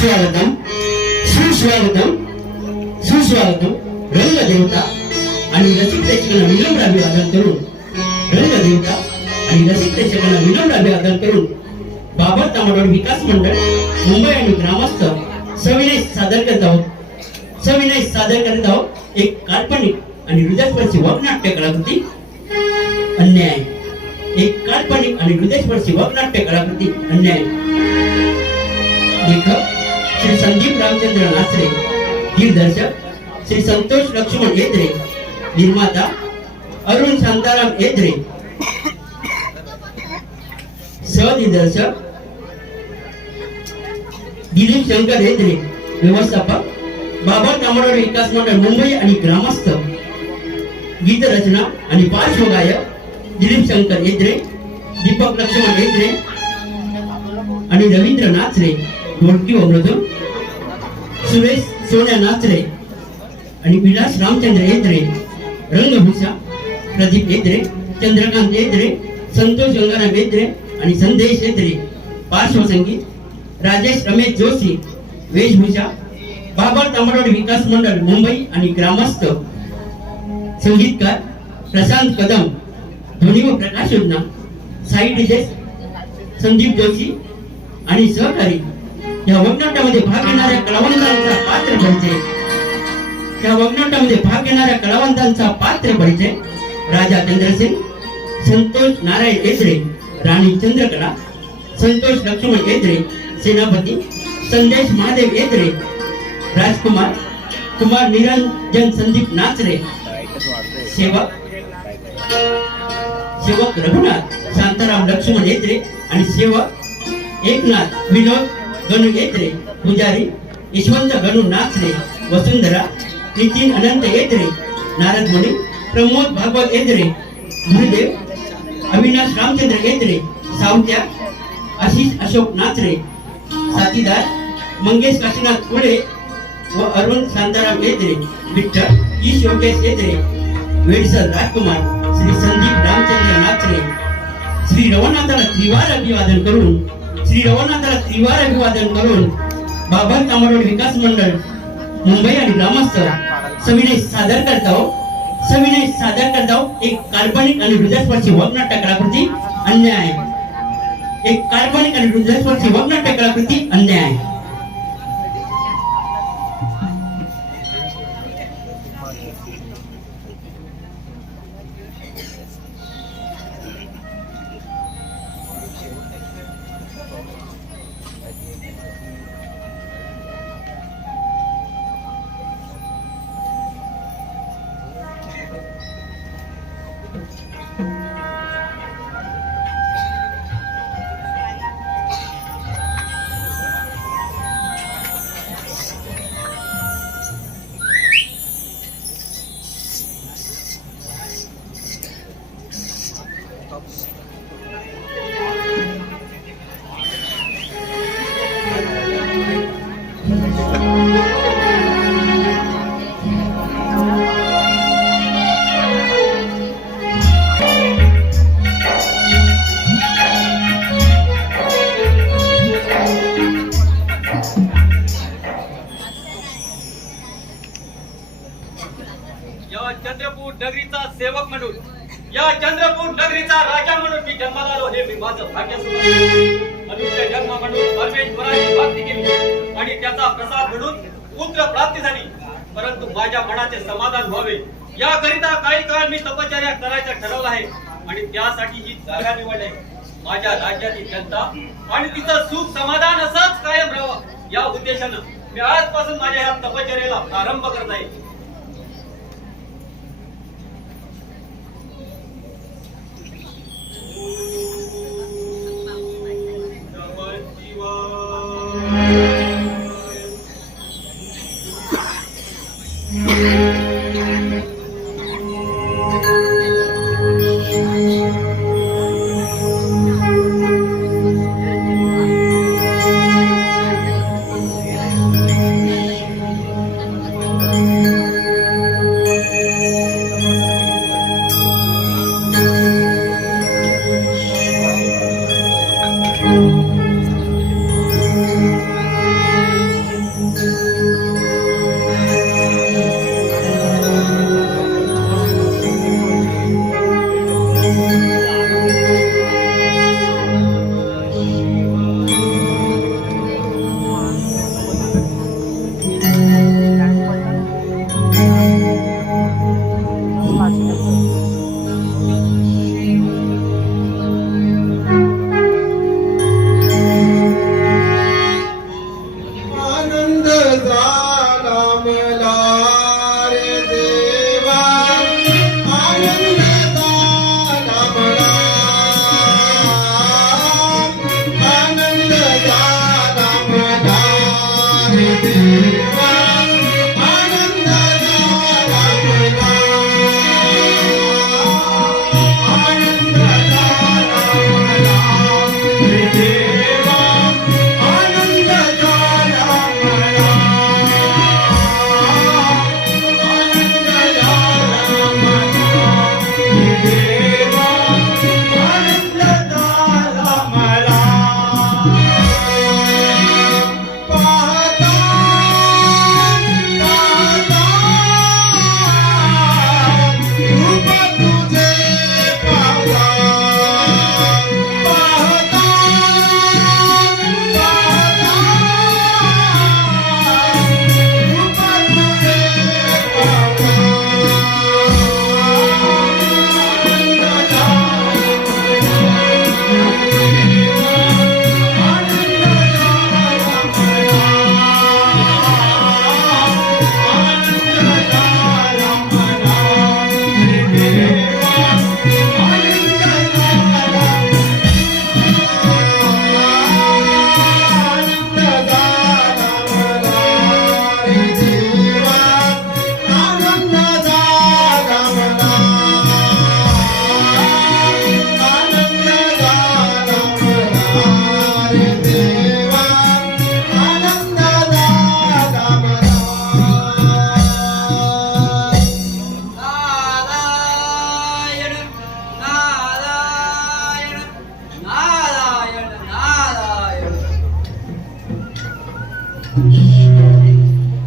सुस्वागतम सुस्वागतम सुस्वागतम रंगदेवता आणि रसिक प्रेक्षकांना विनम्र अभिवादन करून रंगदेवता आणि रसिक प्रेक्षकांना विनम्र अभिवादन करून बाबर तांबडोळ विकास मंडळ मुंबई आणि ग्रामस्थ सविनय सादर करत आहोत एक काल्पनिक आणि हृदयस्पर्शी वक्नाट्य कलाकृती अन्याय। एक काल्पनिक आणि हृदयस्पर्शी वक्नाट्य कलाकृती अन्याय। लेखक श्री संदीप रामचंद्र नाचरे, दिग्दर्शक श्री संतोष लक्ष्मण येद्रे, निर्माता अरुण शांताराम येद्रे, सहदिग्दर्शक दिलीप शंकर येद्रे, व्यवस्थापक बाबर तांबडोळ विकास मंडळ मुंबई आणि ग्रामस्थ। गीत रचना आणि पार्श्वगायक दिलीप शंकर येद्रे, दीपक लक्ष्मण येद्रे आणि रवींद्र नाचरे, ढोलकी व मृदुंग, सुरेश सोन्या नाचरे आणि विलास रामचंद्र येद्रे, रंगभूषा प्रदीप येद्रे, चंद्रकांत येद्रे, संतोष गंगाराम येद्रे आणि संदेश येद्रे, पार्श्वसंगीत राजेश रमेश जोशी, वेशभूषा बाबर तांबडोळ विकास मंडळ मुंबई आणि ग्रामस्थ, संगीतकार प्रशांत कदम, ध्वनी व प्रकाश योजना साई डीजे संदीप जोशी आणि सहकारी। या वक्नाट्यामध्ये भाग घेणाऱ्या कलावंतांचा पात्र परिचय। या वक्नाट्यामध्ये भाग घेणाऱ्या कलावंतांचा पात्र परिचय: राजा चंद्रसेन, संतोष नारायण येद्रे, राणी चंद्रकला, संतोष लक्ष्मण येद्रे, सेनापती संदेश महादेव येद्रे, राजकुमार कुमार निरंजन संदीप नाचरे, सेवक रघुनाथ शांताराम लक्ष्मण येद्रे आणि सेवक एकनाथ विनोद गणू येद्रे, पुजारी यशवंत गणू नाचरे, वसुंधरा नितीन अनंत येद्रे, नारद मुनी प्रमोद भागवत येद्रे, गुरुदेव अविनाश रामचंद्र येद्रे, सावत्या आशिष अशोक नाचरे, साथीदार मंगेश काशीनाथ कुळे व अरुण शांताराम येद्रे, विठ्ठल ईश योगेश येद्रे, वेडसर राजकुमार श्री संदीप रामचंद्र नाचरे। श्री रवनाथाला त्रिवार अभिवादन करून बाबर तांबडोळ विकास मंडळ मुंबई आणि ग्रामस्थ सविनय सादर करता एक काल्पनिक आणि हृदयस्पर्शी वक्नाट्य कलाकृती अन्याय। एक काल्पनिक आणि हृदयस्पर्शी वक्नाट्य कलाकृती अन्याय। या चंद्रपूर नगरीचा सेवक म्हणून, या चंद्रपूर नगरीचा राजा म्हणून मी जन्माला आलो, हे मी माझं भाग्य समजतो. मनुष्य जन्म म्हणून परमेश्वराची भक्ती केली आणि त्याचा प्रसाद म्हणून पुत्र प्राप्ती झाली. परंतु माझ्या मनाचे समाधान व्हावे याकरिता काही काळ मी तपश्चर्या करायचं ठरवलं आहे आणि त्यासाठी ही जागा निवडली. माझ्या राज्यातील जनता आणि तिचं सुख समाधान असंच कायम राहावं या उद्देशानं मी आजपासून माझ्या या तपश्चर्याला प्रारंभ करत आहे.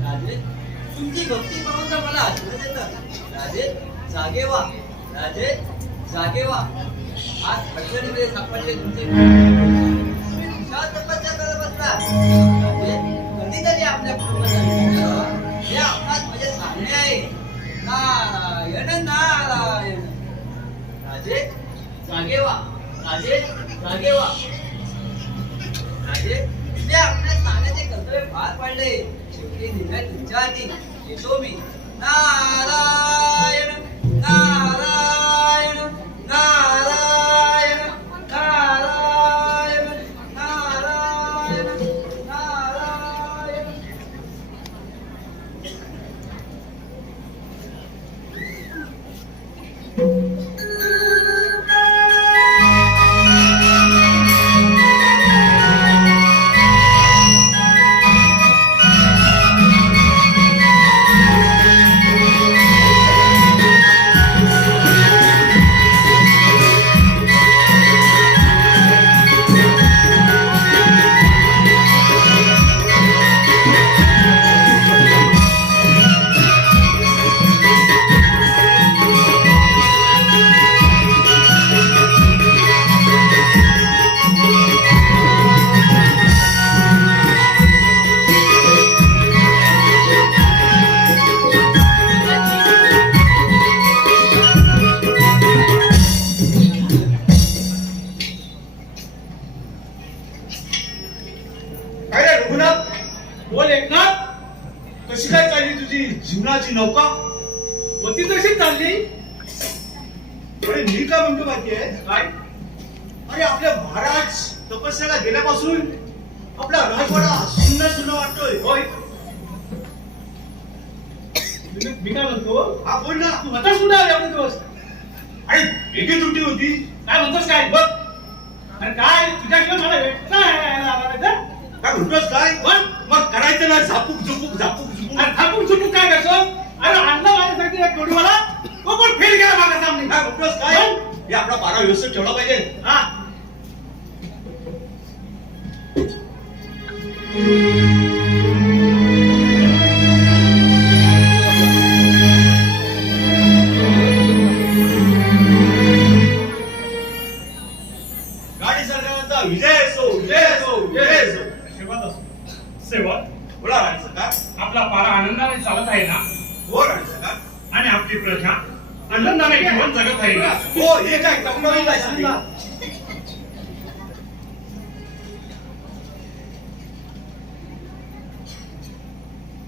राजे, तुमची भक्ती पाहून तर मला आश्चर्य येतं. राजे जागे व्हा, राजे जागे व्हा. आज अडचणीमध्ये सापडले तुमचे विशाल तपस्या करत बसला. राजे कधीतरी आपल्या कुटुंबाचा हे आपणास म्हणजे सांगणे आहे. नारायण नारायण. राजे जागे व्हा, राजे जागे व्हा. राजे ते आपल्या सांगण्याचे कर्तव्य पार पाडले. शेवटी निर्णय तुमच्या हाती. येतो मी. नारायण नारायण नारायण नारायण नारायण नारायण. का मग ती तशीच चालली. अरे मी काय म्हणतो माहितीये, काय अरे आपले महाराज तपस्याला गेल्यापासून आपला राजवाडा सुन्न सुन्न वाटतोय. होय मी काय म्हणतो हा बोल ना. तू होतास कुठे आले एवढे दिवस. अरे वेगळी तुटी होती. काय म्हणतोस काय बघ. अरे काय तुझ्याकडे मला भेट नाही. काय म्हणतोस काय? पण मग करायचं ना झापूक झुपूक झापूक झुपूक. अरे थांबून चुकून काय करतो. अरे आणला माझ्यासाठी एक जोडी मला तो पण फेल गेला माझ्या सामने. काय म्हणतोस काय? हे आपला पारा व्यवस्थित ठेवला पाहिजे. हा गाडी सरकारचा विजय असो, विजय असो, विजय असो. आशीर्वाद असो. सेवक, बोला राणी सरकार. आपला पारा आनंदाने चालत आहे ना? हो राणी सरकार. आणि आपली प्रजा आनंदाने जीवन जगत आहे ना? हो हे काय टोमणं काय सांगितलं?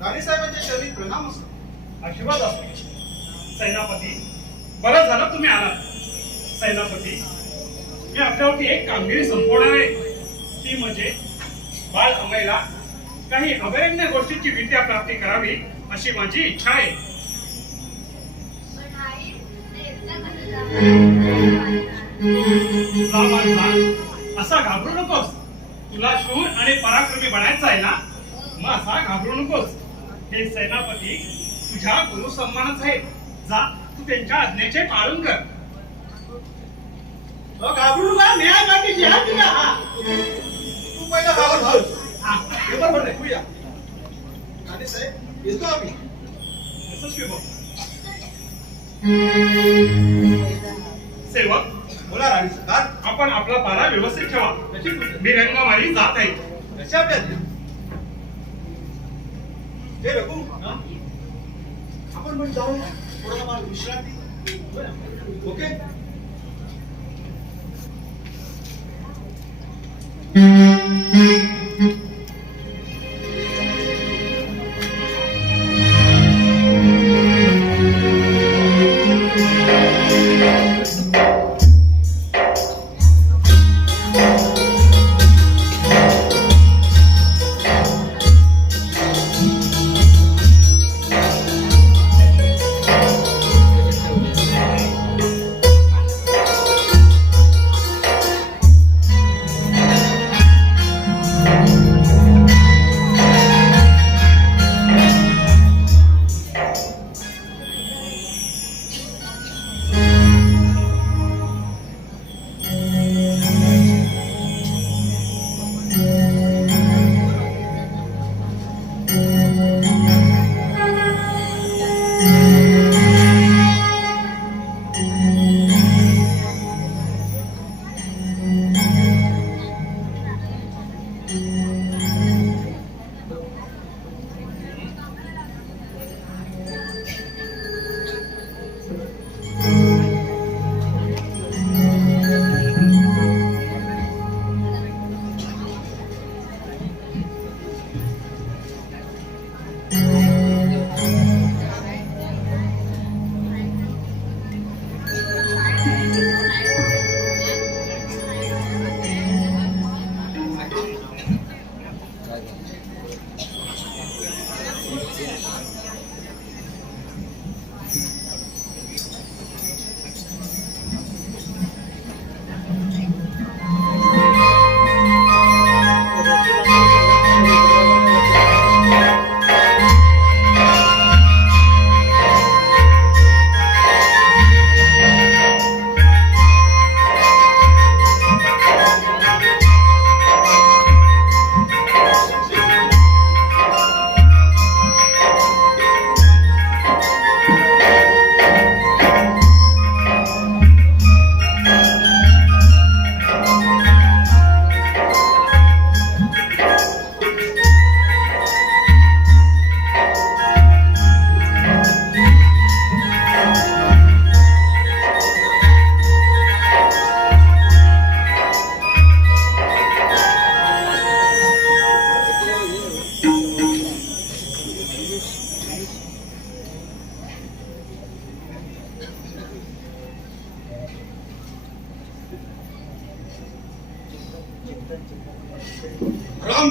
राणी साहेबांच्या शरीर प्रणाम असतो. आशीर्वाद असो. सेनापती, बरं झालं तुम्ही आलात. सेनापती, मी आपल्यावरती एक कामगिरी संपवणार आहे. ती म्हणजे बाळ अमयला काही अभयारण्य गोष्टीची विद्या प्राप्ती करावी अशी माझी इच्छा आहे. जा बाळ, जा. असा घाबरू नकोस. तुला शूर आणि पराक्रमी बनायचं आहे ना, मग असा घाबरू नकोस. हे सेनापती तुझ्या गुरु सन्मानच आहेत. जा, तू त्यांच्या आज्ञेचे पालन कर. घाबरू नका. मी आहे बाकीची. हा तुला. हा तू पहिला गावात घाल. हा हे बरोबर नाही. तू या. राणी साहेब येतो आम्ही. यशस्वी भव. सेवक, बोला राणी सरकार. आपण आपला पारा व्यवस्थित ठेवा. कशी गोष्ट? मी रंगमाळी जात आहे. कशा आपल्या हे रघु, आपण पण जाऊ थोडा मला विश्रांती. ओके.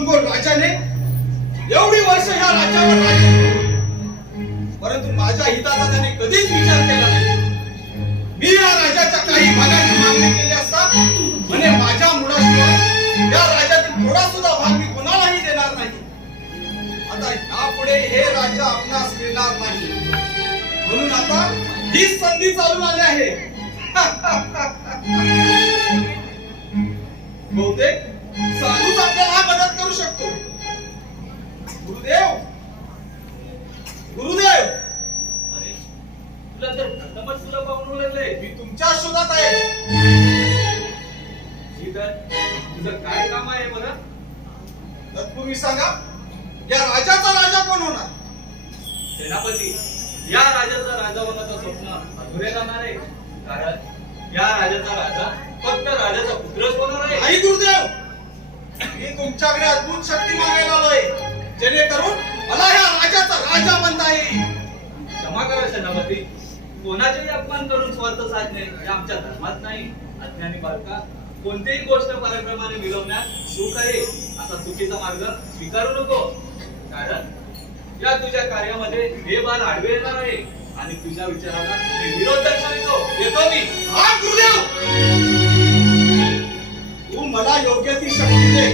कोण राजाने एवढी वर्ष ह्या राज्यावर राज्य केलं. परंतु माझ्या हिताचा त्याने कधीच विचार केला नाही. मी या राजाच्या काही भागाची मागणी केली असता म्हणे माझ्या मुलाशिवाय या राज्यातील थोडा सुद्धा भाग मी कोणालाही देणार नाही. आता यापुढे हे राज्य आपणास मिळणार नाही. म्हणून आता ही संधी चालून आली आहे. बहुतेक साधूच आपल्याला मदत करू शकतो. गुरुदेव, गुरुदेव, अरे तुला तर प्रथमच तुला पाहून लागले. मी तुमच्या शोधात आहे. श्रीधर, तुझं काय काम आहे बरं? तत्पूर्वी सांगा, या राजाचा राजा कोण होणार? सेनापती, या राजाचं राजा होण्याचं स्वप्न अधुरे राहणार आहे. कारण या राजाचा राजा फक्त राजाचा पुत्रच होणार आहे. आई गुरुदेव, मी तुमच्याकडे अद्भुत शक्ती मागायला आलोय, जेणेकरून मला या राजाचा राजा बनता येईल. क्षमा करा सेनापती, कोणाचेही अपमान करून स्वार्थ साधणे हे आमच्या धर्मात नाही. अज्ञानी बालका, कोणतीही गोष्ट पराक्रमाने मिळवण्यात सुख आहे असा चुकीचा मार्ग स्वीकारू नको. कारण या तुझ्या कार्यामध्ये हे बाल आडवे येणार आहे आणि तुझ्या विचाराला मी विरोध दर्शवितो. येतो मी. हा गुरुदेव, तू मला योग्य ती शक्ती दे,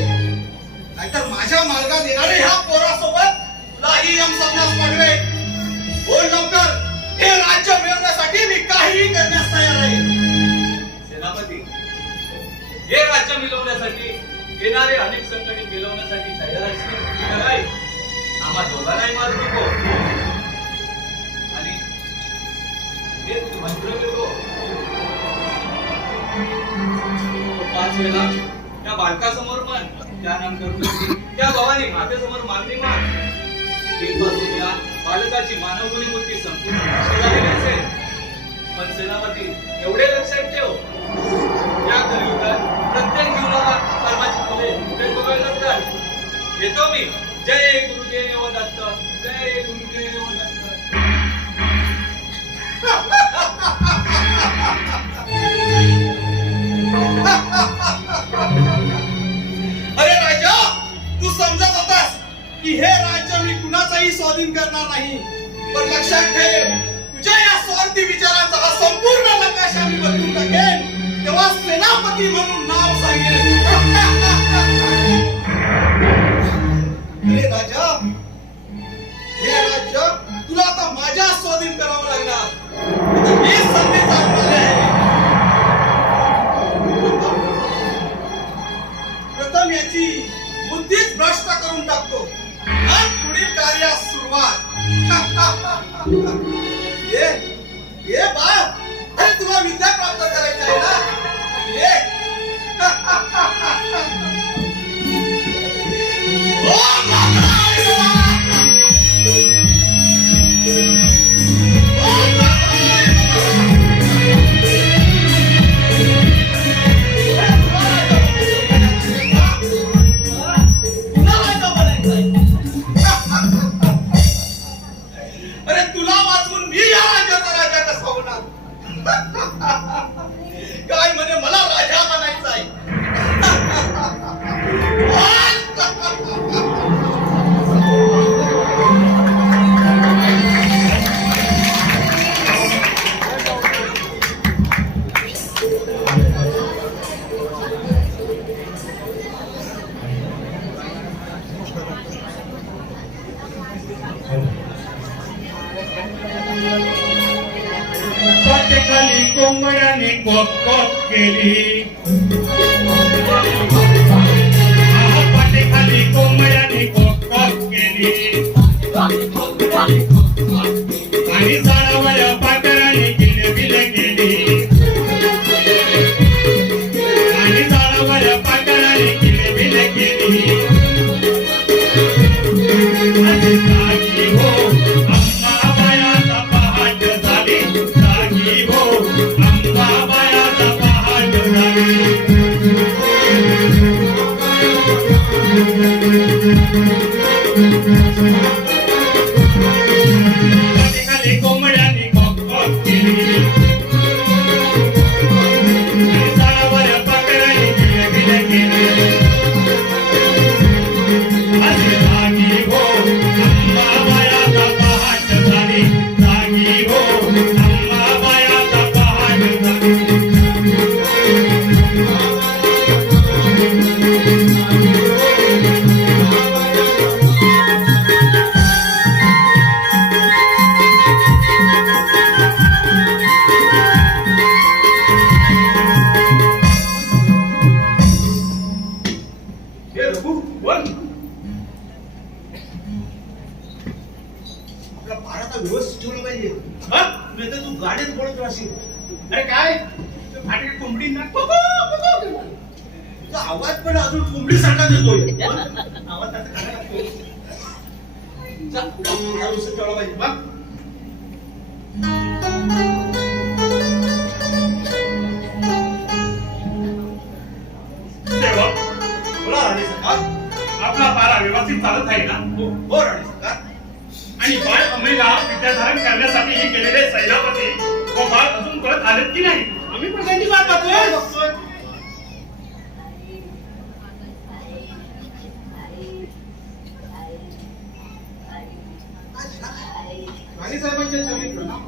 नाहीतर माझ्या मार्गात येणारे ह्या पोरासोबत तुलाही यम सामनास पाठवे. बोल लवकर, हे राज्य मिळवण्यासाठी मी काहीही करण्यास तयार आहे. सेनापती, हे राज्य मिळवण्यासाठी येणारे अनेक संकटे मिळवण्यासाठी तयार असणे तर आहे. आम्हा दोघांनाही मारू नको. आणि हे मंत्र करतो 5 वेळा त्या बालकासमोर म्हण. त्यानंतर त्या भावाने मातेसमोर मागणी मान. पासून या बालकाची मानवगुणी बुद्धी संपूर्ण नष्ट झालेली असेल. पण सेनापती, एवढे लक्षात ठेव, या कलियुगात प्रत्येक जीवनाला कर्माची फळे कुठे बघायला लागतात. येतो मी. जय गुरुदेव दत्त, जय गुरुदेव दत्त. अरे राजा, तू समजत होतास की हे राज्य मी कुणाचाही स्वाधीन करणार नाही. पण लक्षात ठेव, तुझ्या या स्वार्थी विचारांचा हा संपूर्ण नकाशा मी बदलून टाकेन, तेव्हा सेनापती म्हणून नाव सांगेन. अरे राजा, हे राज्य तुला आता माझ्या स्वाधीन करावं लागणार. आता ही संधी चालून आली आहे. प्रथम याची बुद्धीच भ्रष्ट करून टाकतो, मग पुढील कार्यास सुरुवात. ये बाळ, अरे तुला विद्या प्राप्त करायची आहे ना? ये. अरे तुला वाचून मी या राज्याचा राजा कसा होणार? काय म्हणे मला राजा बनायचा आहे. खाली कोंबड्याने कॉक कॉक केली. खाली कोंबड्याने कॉक कॉक केली. आणि झाडावर पाखराने किलबिल केली. आणि झाडावर पाखराने किलबिल केली. आणि जागी हो अंबाबायाचा पहाट झाली. जागी हो अंबाबायाचा पहाट झाली. हा नाही तर तू गाडीत बोलत राहशील. अरे काय फाटके कोंबडी ना तुझा आवाज पण अजून कोंबडी सारखा देतोय. आवाज त्याचा करायला लागतो. जा, हा उसळ ठेवला पाहिजे मग. सेवक, बोला राणी सरकार. आपला पारा व्यवस्थित चालत आहे ना? हो राणी सरकार. आणि बाळ अमेला विद्याधारण करण्यासाठी हे गेलेले सैनापती व बाळ अजून परत आलेत की नाही? आम्ही पण त्यांची वाट पाहतोय. राणी साहेबांच्या चरणी प्रणाम.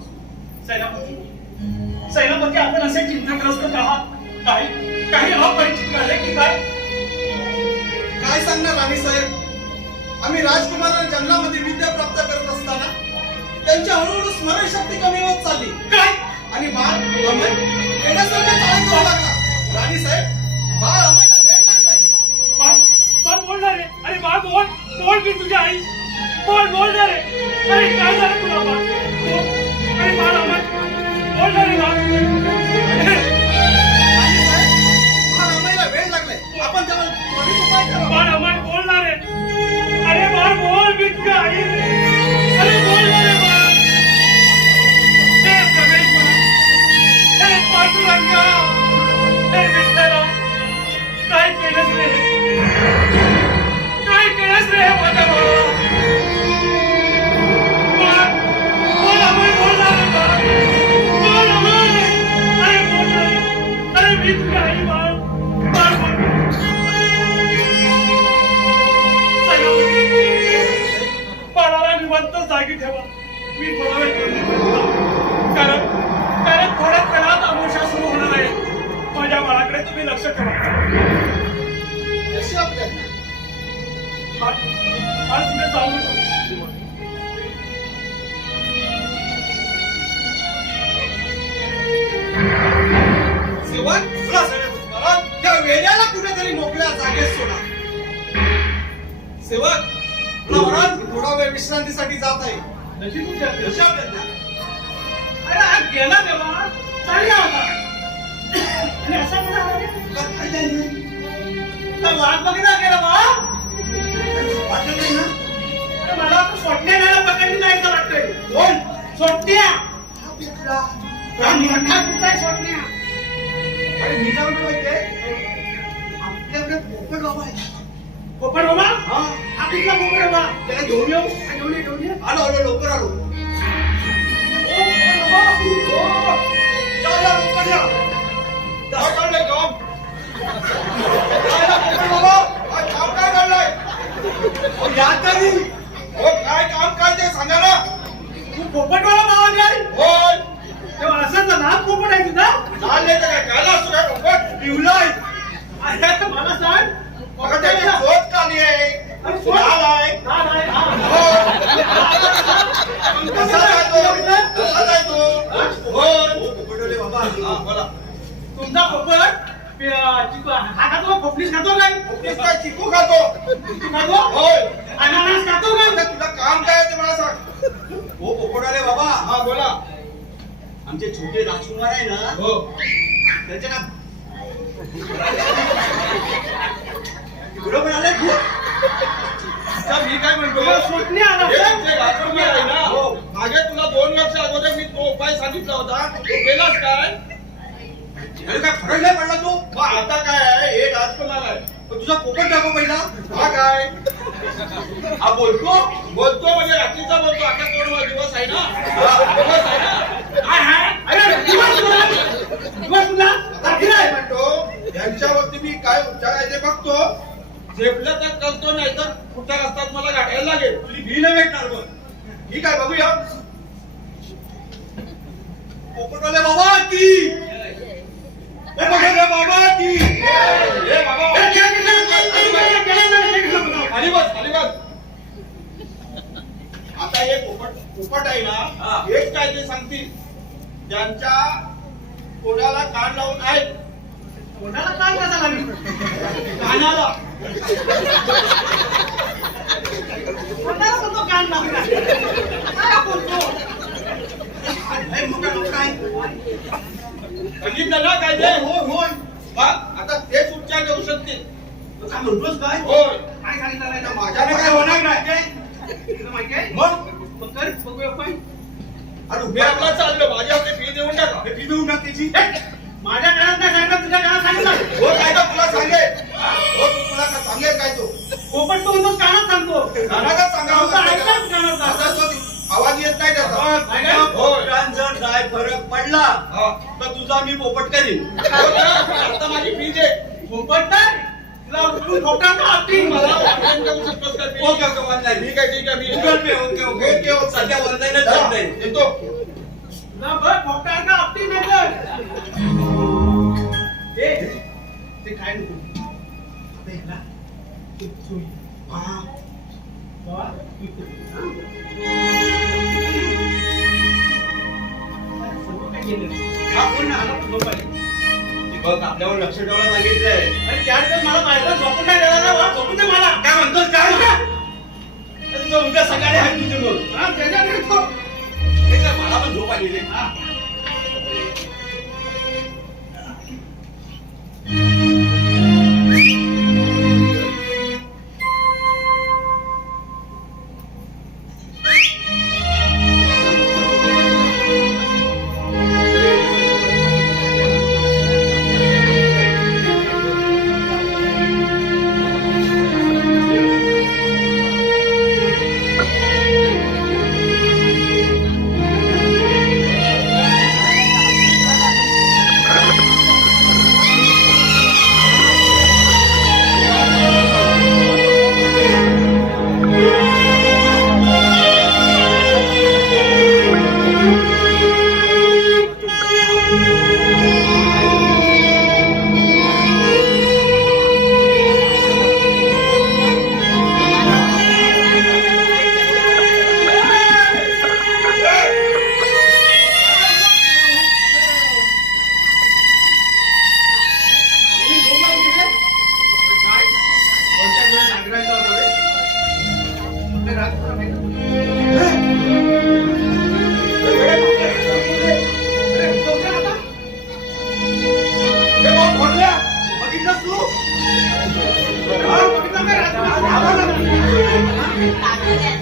सेनापती आपण असे चिंताग्रस्त आहात. काही अपरिचित झाले की काय? काय सांगणार राणी साहेब, आम्ही राजकुमारांना जंगलामध्ये विद्या प्राप्त करत असताना त्यांची हळूहळू स्मरणशक्ती कमी होत चालली. काय? आणि बाळ अमय येण्यासारखा चाळत जाऊ लागला. राणी साहेब, बाळ अमयला वेळ लागलाय. बाळ बोलणार रे. अरे बाळ बोल की तुझी आई बोलणार रे. अरे काय झालं तुला बाळ? अरे बाळ अमय बोलणार रे बाळ. राणी साहेब, बाळ अमयला वेळ लागलाय. आपण त्यावर त्वरित उपाय करा. बाळ अमय बोलणार रे. अरे बाळ बोल की तुझी आई. अरे बोलणार रे बाळ. हे प्रमेश्वरा, हे पांडुरंगा, हे विठ्ठला, काय केलंस रे? काय केलंस रे माझ्या बाळा? बोल अमय, बोलणार रे बाळ. बोल अमय. अरे बोलणार रे. अरे मी तुझी आई बाळ. बाळ बोल. बाळाला निवंत जागी ठेवा. मी थोडा वेळ गर्दीत बसतो. कारण थोड्याच वेळात अमावस्या सुरू होणार आहे. माझ्या बाळाकडे तुम्ही लक्ष ठेवा. कशी आपल्या आज तुम्ही जाऊ नका. सेवक, बोला साहेब, महाराज, त्या वेड्याला कुठेतरी मोकळ्या जागेत सोडा. सेवक, बोला महाराज, थोडा वेळ विश्रांतीसाठी जात आहे. नशीब तुमच्या कशी आपल्या अरे आज गेला तेव्हा चालला होता. आणि असा कुठे आला रे? काय झालं? तर वाट बघितला गेला बा. वाटलं नाही ना? अरे मला आता सोडण्याला पकडली नाही तर वाटतंय. कोण? सोडत्या. हा भेटला. मोठा कुठला आहे सोडण्या? अरे मी काय म्हणतो माहितीये? आपल्याकडे पोपट बाबा आहे. पोपट बाबा? हा. हा कुठला पोपट बाबा? त्याला घेऊन येऊ. घेऊन ये. आलो लवकर आलो. ओ, पोपट बाबा. ओ, या, लवकर या. काय काढलंय काम? पोपट बाबा, हा काम काय काढलंय? ओ, या तरी. ओ, काय काम काय ते सांगा ना. तू पोपटवाला नाव आहे? होय. तेव्हा असं तर नाव पोपट आहे तुझा? लाल नाही तर काय काला असतो काय पोपट? पिवलाय. अरे तर मला सांग. बघा त्याची झोप काली आहे. अरे सोड. लाल आहे. लाल आहे, हा. हो. कसा आहे तो? कसा आहे तो? होय. पोपटवले बाबा. हा, बोला. तुमचा पोपट हा खातो खोपलीस खातो काय? पोपटीस काय चिकू खातो? तू खातो? होय. अनानास खातो आता काय? तुला काम काय आहे ते मला सांग. हो पोपटवाले बाबा. हा बोला. आमचे छोटे राजकुमार आहे ना, हो. त्याचे ना बरोबर आले तू. आता मी काय म्हणतो? तुला सुटणी आला हे का? तुमचे राजकुमार आहे ना? हो. मागे तुला 2 वर्ष अगोदर मी तो उपाय सांगितला होता. तो केलास काय? अरे काय फरक नाही पडला तू. मग आता काय आहे? हे राजकुमार आहे. पण तुझा पोपट टाको पहिला. हा काय? हा बोलतो. बोलतो म्हणजे रात्रीचा बोलतो. आता कोण दिवस आहे ना? हा, दिवस आहे ना? काय आहे? अरे दिवस तुला आता मी काय म्हणतो? यांच्यावरती मी काय उपचार आहे ते बघतो. झेपलं तर करतो, नाही तर कुठल्या रस्त्यात मला गाठायला लागेल. तुझी भी नाही भेटणार बघ. ठीक आहे, बघूया. पोपटवाले बाबा की पोपटवाले बाबा की हे बाबा खाली बस, खाली बस. आता हे पोपट आहे ना, हेच काय ते सांगतील ज्यांच्या कोणाला कान लावून आहेत. कोणाला काय कसा लागेल? कानाला. कोणाला म्हणतो कान लागला? काय बोलतो? हे मोठा लोक काय सांगितलं ना काय ते होय होय मग आता तेच उपचार देऊ शकतील तू काय म्हणतोस काय होय काय सांगितलं नाही आता माझ्याने काय होणार नाही तुला माहिती आहे मग मग कर बघूया काय अरे मी आपला चाललो माझ्या आपली फी देऊन टाका फी देऊन टाक त्याची माझ्या कानात नाही सांगितलं तुझ्या कानात सांगितलं हो काय तर तुला सांगेल हो तू तुला का सांगेल काय तो पोपट तो म्हणतो कानात सांगतो कानाला सांगा ऐकत कानात आता तो आवाज येत नाही त्याचा होय जर काय फरक पडला हा. तर तुझा मी पोपट करीन हो ना? आता माझी फी दे पोपट नाही तुला तू खोटा का अगदी मला ऑनलाईन देऊ शकतोस का fee? ओके ओके ऑनलाईन ठीक आहे ठीक आहे मी गुगल पे ओके ओके ओके ओके सध्या ऑनलाईनच चालतंय येतो तुला बघ खोटा का अगदी नाही तर ते काय नको आता ह्याला तू सोय हा बाबा तू इथे सर्व काय केलं हा कोण ना आला झोप आली बघ आपल्यावर लक्ष ठेवायला सांगितलंय आणि त्यावेळेस मला पाहिलं झोपून नाही देणार ना वा, झोपून दे मला काय म्हणतोस काय तुझं उद्या सकाळी आहे तुझे बोल हा त्याच्याकडे तो मला पण झोप आलेली आहे. हा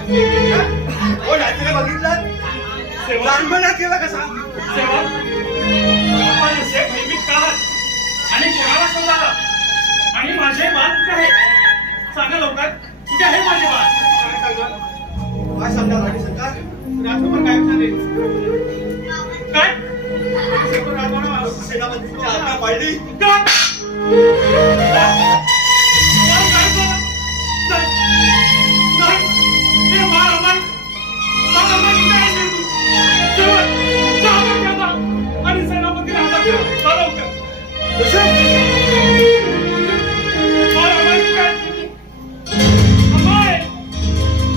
हो रात्री बघितलं लहानपणात केलं कसा सेवा आपण असे भयभीत का आहात आणि कोणाला शोधाला आणि माझे बाळ कुठे आहे सांगा लवकर कुठे आहे माझे बाळ काय सांगणार राणी सरकार राजकुमार गायब झाले काय सेनापतीची आज्ञा पाळली का? बाळ काय झालं? नाही. हे बाळ अमर. बाळ अमर कुठे आहेस रे तू? जेवण. जा हातात घ्या जा. आणि सेनापतीला हातात घ्या. जा लवकर. बाळ अमर कुठे आहेस रे तू? अमर.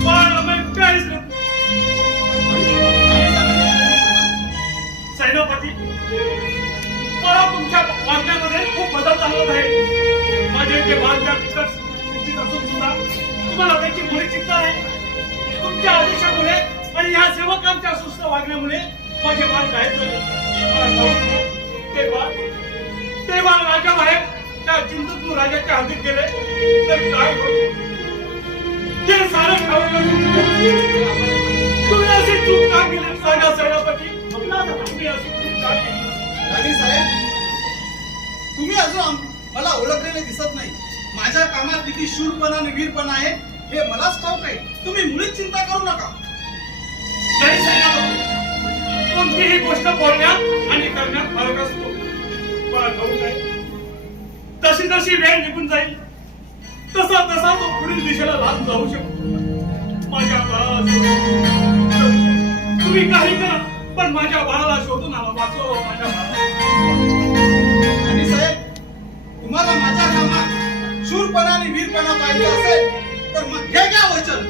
बाळ अमर कुठे आहेस रे तू? सेनापती मला तुमच्या वागण्यामध्ये खूप बदल जाणवत आहे माझे जे बाळ त्या ठिकाणी निश्चित असून सुद्धा तुम्हाला त्याची मुळे चिंता आहे तुमच्या आदेशामुळे आणि ह्या सेवकांच्या सुस्त वागण्यामुळे माझे बाळ गायब झाले मला ठाऊक नाही, ते बाळ राजाबाहेर त्या चिंतू राजाच्या हद्दीत गेले तर काय होईल ते सारं ठाऊक तुम्ही अशी चूक का केली सांगा सेनापती तुम्ही अशी चूक का केली राणी साहेब तुम्ही अजून मला ओळखलेले दिसत नाही माझ्या कामात किती शूरपणा आणि वीरपणा आहे हे मलाच ठाऊक आहे तुम्ही मुळीच चिंता करू नका नाही सेनापती कोणतीही गोष्ट बोलण्यात आणि करण्यात फरक असतो मला ठाऊक आहे तशी जशी वेळ निघून जाईल तसा तसा तो पुढील दिशेला लांब जाऊ शकतो माझ्या बाळाला तुम्ही काही करा पण माझ्या बाळाला शोधून आला वाचव माझ्या बाळाला राणी साहेब तुम्हाला माझ्या कामात शूरपणा आणि वीरपणा पाहिजे असेल तर मग हे घ्या वचन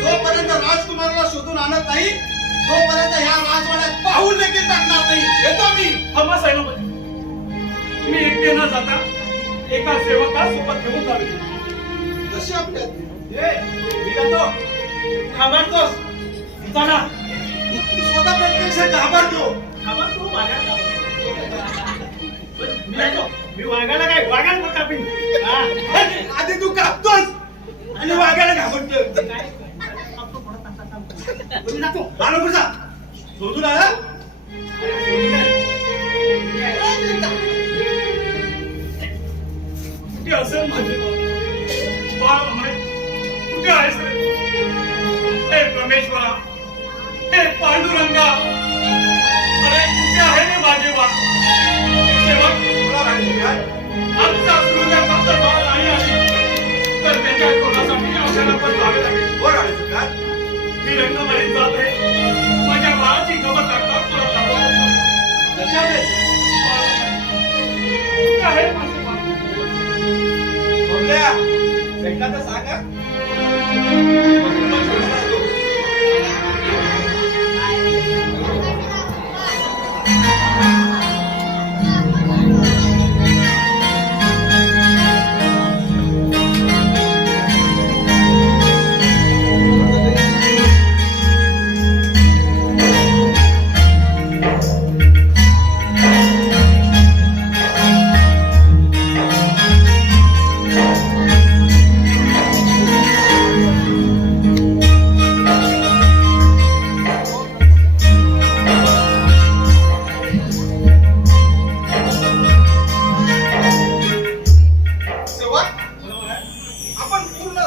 जोपर्यंत राजकुमाराला शोधून आणत नाही तोपर्यंत ह्या राजवाड्यात पाऊल देखील टाकणार नाही येतो मी थांबा सेनापती तुम्ही एकटे न जाता एका सेवकासोबत घेऊन जावे जशी आपल्यात मी जातो थांबतोस चला स्वतः प्रत्यक्ष घाबरतो. आवाज तो वाघाला घाबरतो. मी जातो. मी वाघाला काय वाघाला मग कापीन. हा. आधी तू कापतोस आणि वाघाला घाबरतो. काय कापतो थोडा तासा काम. मी जातो. आलो पुढचा शोधून आला. कुठे असेल माझे बाळ अमय? कुठे आहेस रे? हे परमेश्वरा, हे पांडुरंगा, अरे कुठे आहे रे माझे बाळ? सेवक, तुला राहायचं काय? आमचा सूर्य फक्त बाळ नाही आली तर त्याच्या शोधासाठी आपल्याला पण जावे लागेल. वर राहायचं काय? मी रंगमळीत जात आहे. माझ्या बाळाची गमत लागतात तुला थांबवतो. लक्षात आहे? कुठे आहे माझे बाळ? बोलल्या भेटला तर सांगा. आपण पूर्ण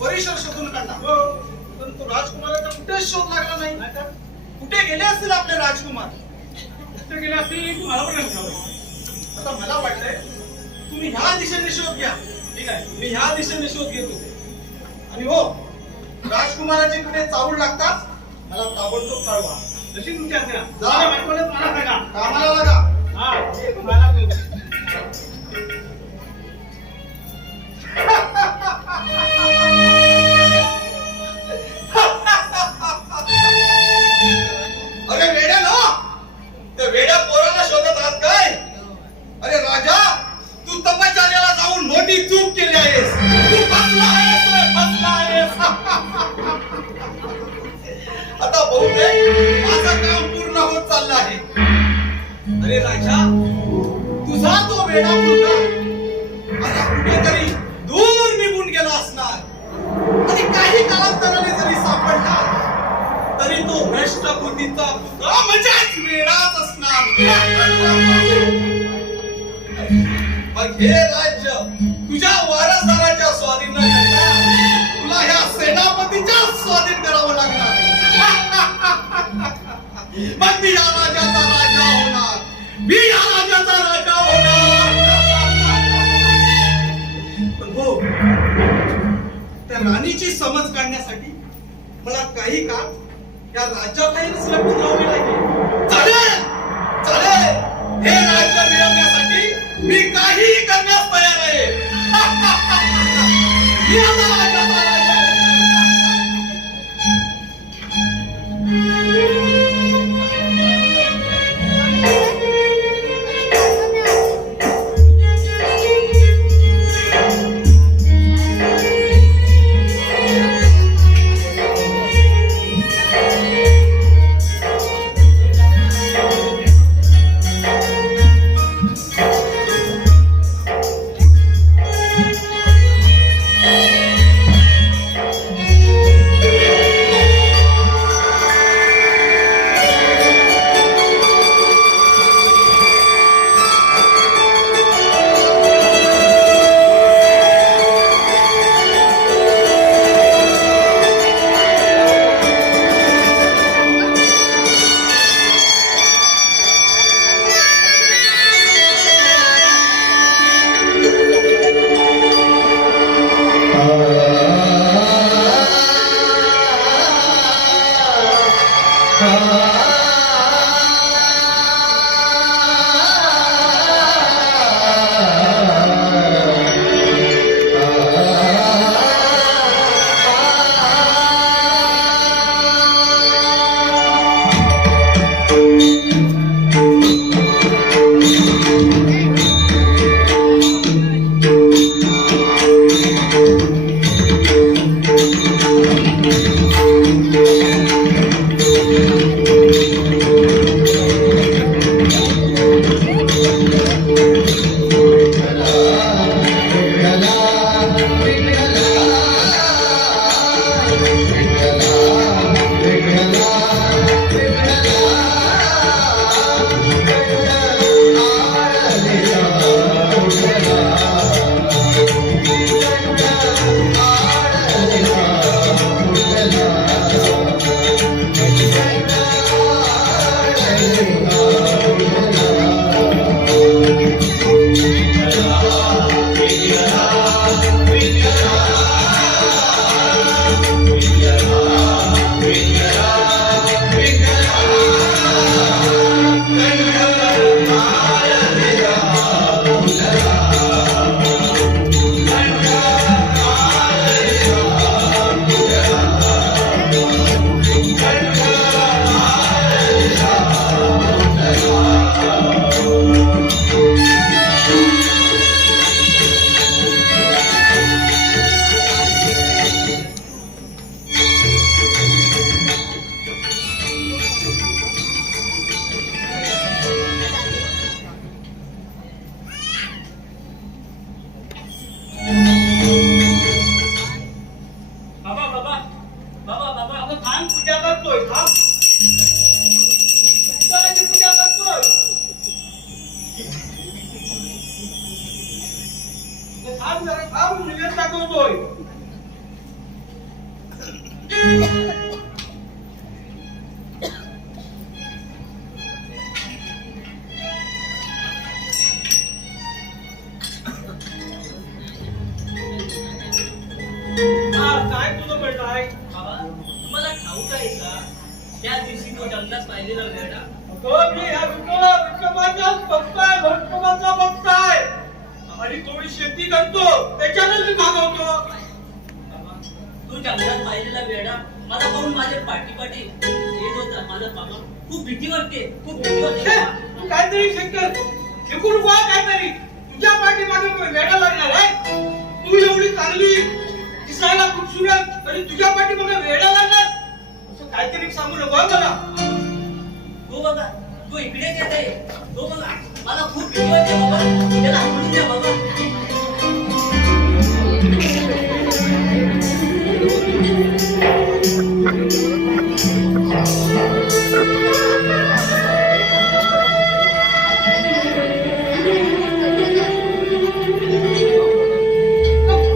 परिसर शोधून काढला परंतु राजकुमाराचा कुठेच शोध लागला नाही. कुठे गेले असतील आपले राजकुमार? कुठे गेला असेल मला पण नाही ठाऊक. आता मला वाटतंय तुम्ही ह्या दिशेने शोध घ्या. ठीक आहे, मी ह्या दिशेने शोध घेतो. आणि हो, राजकुमाराचे कुठे चावड लागतात मला ताबडतोब कळवा. जशी तुमची आज्ञा. जा. मला वाटवलं मला सांगा. कामाला लागा. हा, मला बोल. अरे वेड्या ना, त्या वेड्या पोराला शोधत आहात काय? अरे राजा, तू तपश्चर्याला जाऊन मोठी चूक केली आहेस. तू फसला आहेस रे, फसला आहेस. आता बहुतेक माझं काम पूर्ण होत चाललं आहे. अरे राजा, तुझा तो वेडा मुलगा आता कुठेतरी दूर निघून गेला असणार आणि काही कालांतराने जरी सापडला तरी तो भ्रष्ट बुद्धीचा पुतळा म्हणजेच वेडाच असणार. मग हे राज्य तुझ्या वारसदाराच्या स्वाधीन न करता तुला ह्या सेनापतीच्या स्वाधीन करावं लागणार. मग मी या राजाचा राजा होणार. मी या राजाचा राजा होणार. पण हो, त्या राणीची समज काढण्यासाठी मला काही काळ या राज्याबाहेरच लपून राहावे लागेल. चालेल चालेल, हे राज्य मिळवण्यासाठी मी काहीही करण्यास तयार आहे. मी आता राजाचा राजा थांब जरा थांब, निलेश दाखवतोय. हा, काय तुझं म्हणणं आहे? बाबा तुम्हाला ठाऊक आहे का त्या दिवशी तो जंगलात पाहिलेला वेडा अगं, मी ह्या विक्रमाचाच भक्त आहे, भक्तमाचा भक्त आहे. आणि थोडी शेती करतो, त्याच्यानं मी भागवतो. बाबा तो जंगलात पाहिलेला वेडा मला बघून माझ्या पाठी येत होता. मला बाबा खूप भीती वाटते, खूप भीती वाटते छे, बाबा. तू काहीतरी शिकल, शिकून वा काहीतरी. तुझ्या पाठीमागे वेडा लागणार आहे. तू एवढी चांगली दिसायला खूपसुरत आणि तुझ्या पाठीमागे वेडा लागणार, असं काहीतरी सांगू नको हं मला. तो बघा तो इकडे येत आहे. तो बघा मला खूप भीती वाटते बाबा. त्याला हाकलून द्या बाबा.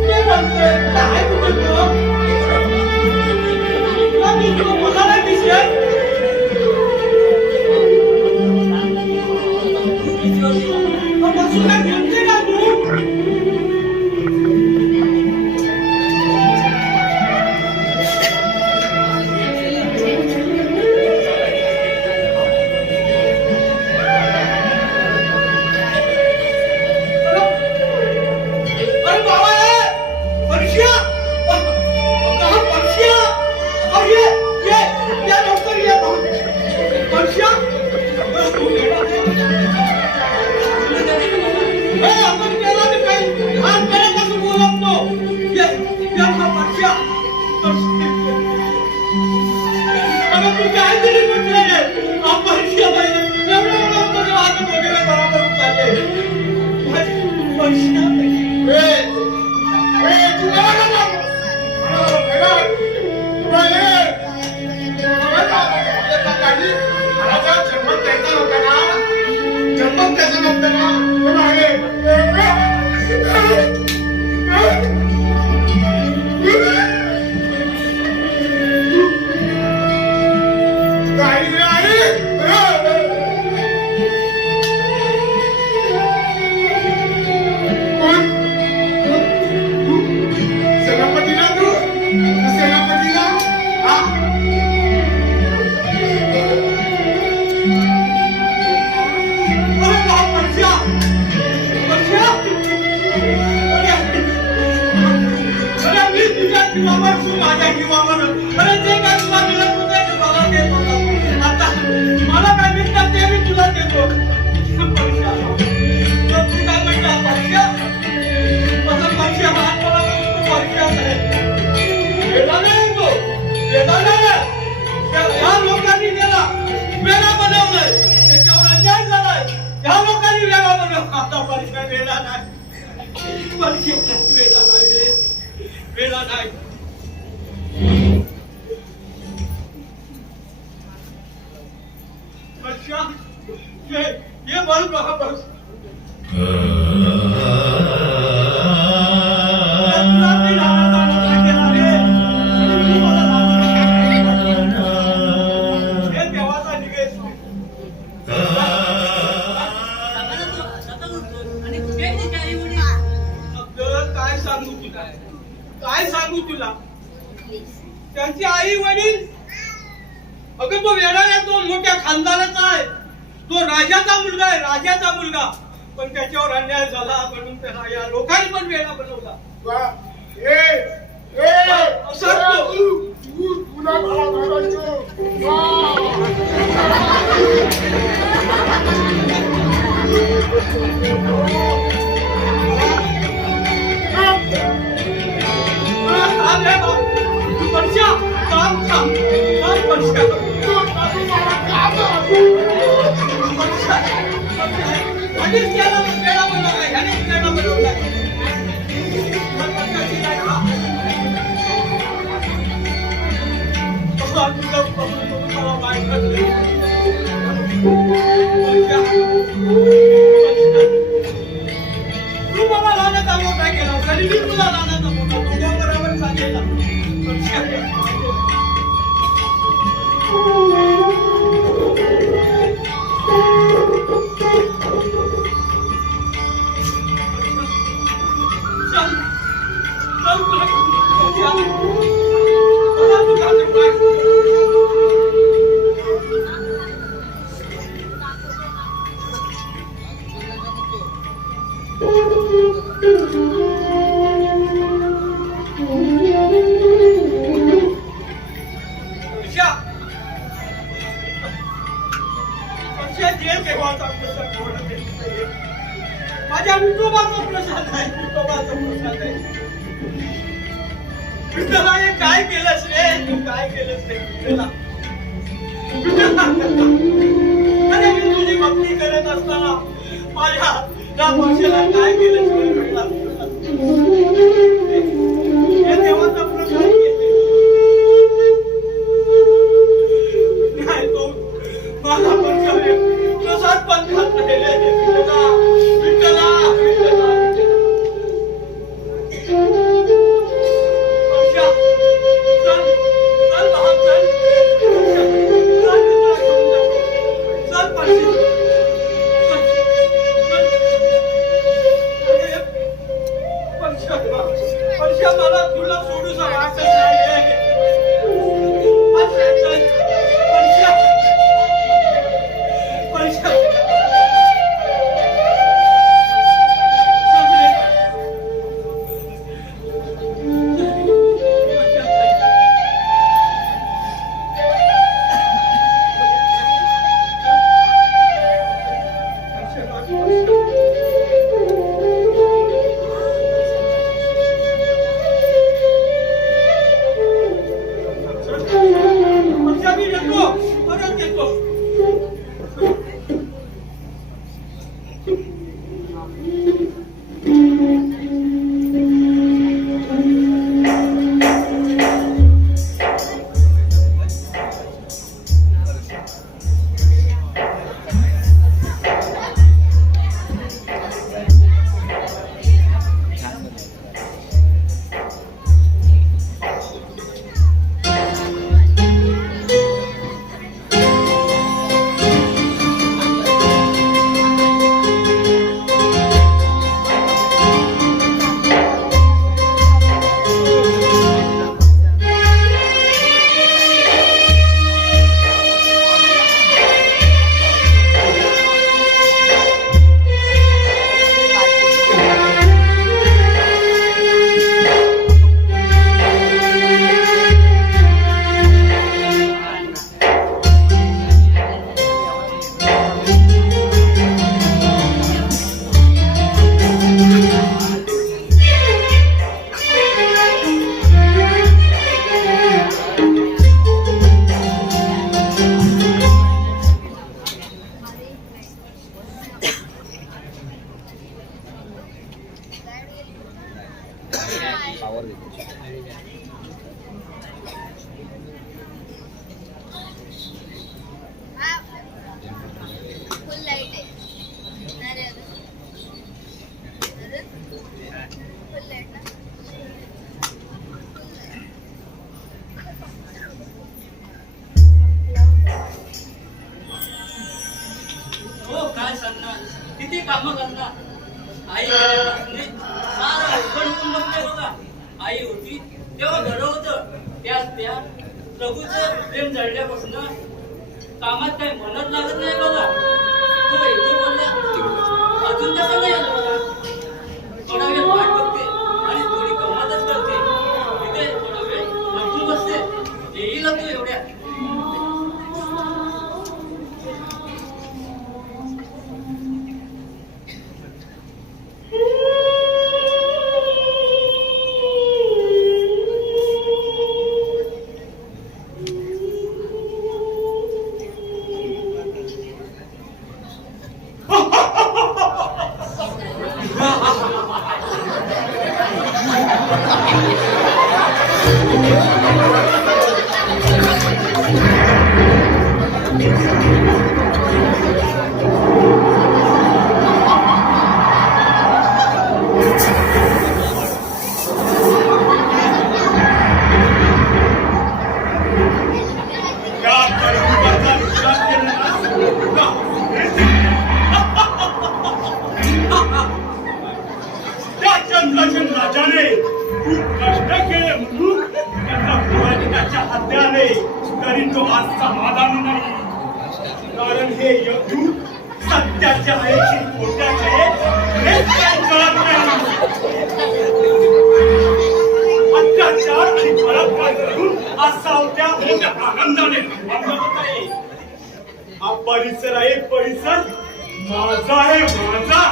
ते म्हणतोय, काय तू म्हणतो? तुला मी तुला मला नाही दिसत. खूप भीती वाटते बाबा. मग बसून काय बोलते का तू? अरे बाबा, परश्या, कहा परश्या? अरे ये लवकर ये परश्या. हे आपण गेला मी काही लहान पहिल्यापासून बोलतो. ये हा परश्या. अगं तू काहीतरी म्हटलंय. हा परश्या पाहिजे एवढा तुझ्या हातात वगैरे बरोबर चालले. परश्या मला काय मिळतात ते मी तुला देतो. तू काय म्हणता परश्या? असं परश्या महात्माला परश्या आहे. वेडा नाही तो, वेडा नाही. ह्या लोकांनी त्याला वेडा बनवलंय, त्याच्यावर अन्याय झालाय. ह्या लोकांनी वेडा बनवला. आता परश्या वेडा नाही, परश्या वेडा नाही रे, वेडा नाही. परश्या, ये बस बघा बस. तुला मी राहणार जाणार केला रे. तू मला हे देवाचा निवेद. आणि कुठे आहे त्याची आई-वडील? अगं काय सांगू तुला, काय सांगू तुला. त्यांची आई वडील, अगं तो वेडा आहे, तो मोठ्या खानदानाचा आहे, तो राजाचा मुलगा आहे, राजाचा मुलगा. पण त्याच्यावर अन्याय झाला म्हणून त्याला या लोकांनी पण वेडा बनवला. असं परश्या काम काम काम परश्या. ह्यानेच त्याला वेडा बनवला, ह्यानेच वेडा बनवला. तुझं मला माहित नाही. जे देवाचा प्रसाद कोण देते माझ्या विठोबाचा प्रसाद आहे विठोबाचा प्रसाद आहे विठ्ठला हे काय केलंस रे तू काय केलंस रे विठ्ठला अरे मी तुझी भक्ती करत असताना माझ्या रामाला काय केलंस रे विठ्ठला हे देवाचा प्रसाद घेते नाही तो माझा प्रसाद पण खात राहिले विठ्ठला विठ्ठला विठ्ठला मला तुला सोडू वाटत किती कामं करणार आई सारा उघडून बघते बघा आई होती तेव्हा घर होतं त्या प्रभूचं प्रेम जळल्यापासून कामात काही म्हणत लागत नाही बघा तो येतो बोलला अजून कसं नाही आलं बघा थोडा वेळ वाट बघते आणि थोडी गंमतच करते तिथे थोडा वेळ लपून बसते येईल तू एवढ्या राजाने खूप कष्ट केले म्हणून त्यांना पुराणिकाच्या हत्याने तरी तो आज समाधानी नाही कारण हे युद्ध सत्याचे आहे की खोट्याचे हेच काही कळत नाही अत्याचार आणि बलात्कार करून आज सावत्या मोठ्या आनंदाने हा परिसर आहे परिसर माझा आहे माझा.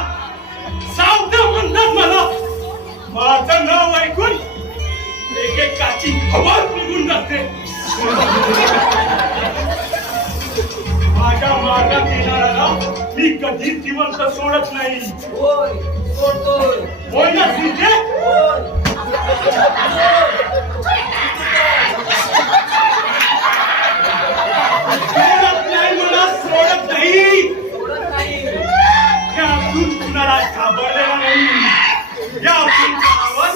सावधा म्हणतात मला. माझं नाव ऐकून एकेकाची हवा निघून जाते. माझ्या मार्गात येणाऱ्याला मी कधीच जिवंत सोडत नाही. होय सोडतोय. होय ना सीते? होय. सोडत नाही मला सोडत नाही. सोडत नाही. यातून कुणाला घाबरलेला नाही. या पुरुषावर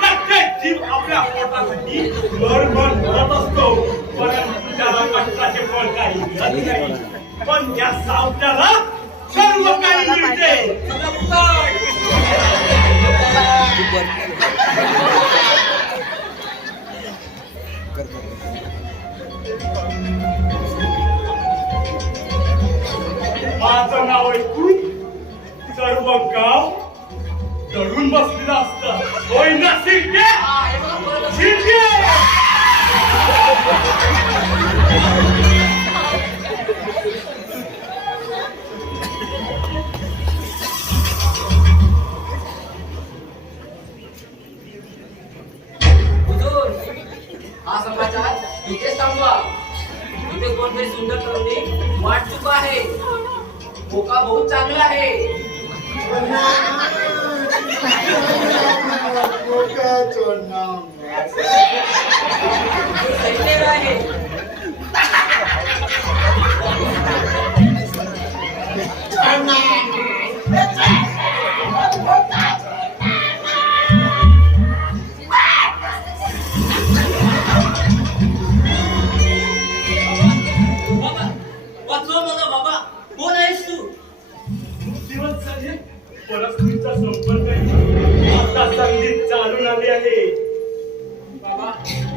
प्रत्येक जीव आपल्या पोटासाठी मरमर भरत असतो. परंतु त्याला कष्टाचे फळ काही मिळत नाही. पण या सावत्याला सर्व काही मिळते. सगळं फुकट. माझं नाव ऐकून सर्व गाव दडून बसलेलं असतं. होय ना शिंदे? हा, हे बघा परत असं. शिंदे! हुजूर, हा समाचार इथेच थांबवा. इथे कोणतरी सुंदर तरुणी वाट चुका आहे. मोका बहुत चांगला आहे. सैन्य आहे. बाबा, वाचव मला बाबा. कोण आहेस तू? दिवस झाले परस्त्रीचा संपर्क आहे. आता संगीत चालून आली आहे. बाबा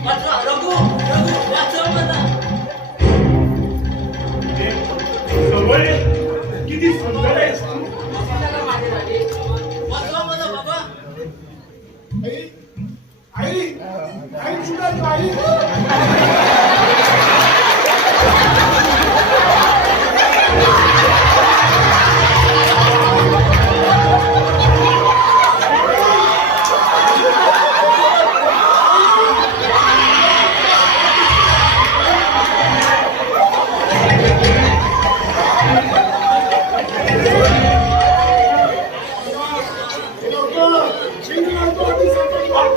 वाचव. रघु रघु वाचव मला. हे जवळ ये. किती सुंदर आहेस तू. वाचव माझे राजे. वाचव मला बाबा.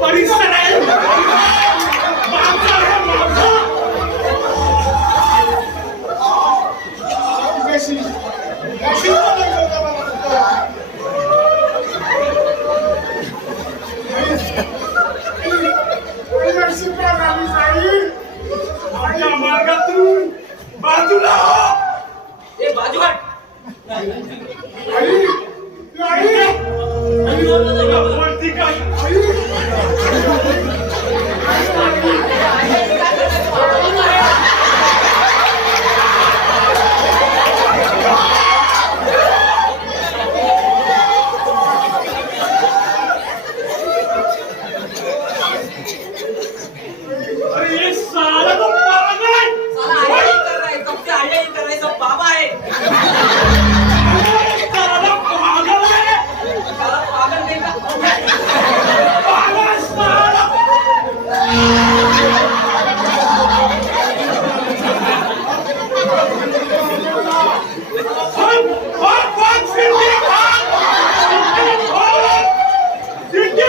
परिसर आहे माझा आहे माझा. माझ्या मार्गातून बाजूला हो. ए बाजू हट. तुला बोलती काय? अरे ये साला तो पागल है. साला आळे कर रहा है. सबसे आळे कर रहा है. सब बाबा है. अरे साला पागल है. साला पागल नहीं का. पागल साला. भाग सिंधी भाग. सिंधी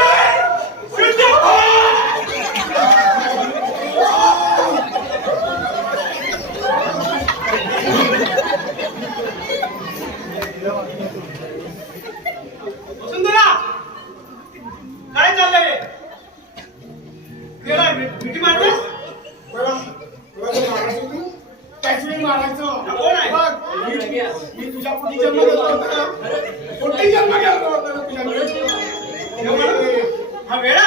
सिंधी भाग. वसुंधरा काय चाललंय? गेला मिठी मारतेस? कोण आहे? मी तुझ्या पोटी जन्म घेतला होता ना. पोटी जन्म घेतला होता ना तुझ्या. हा वेळा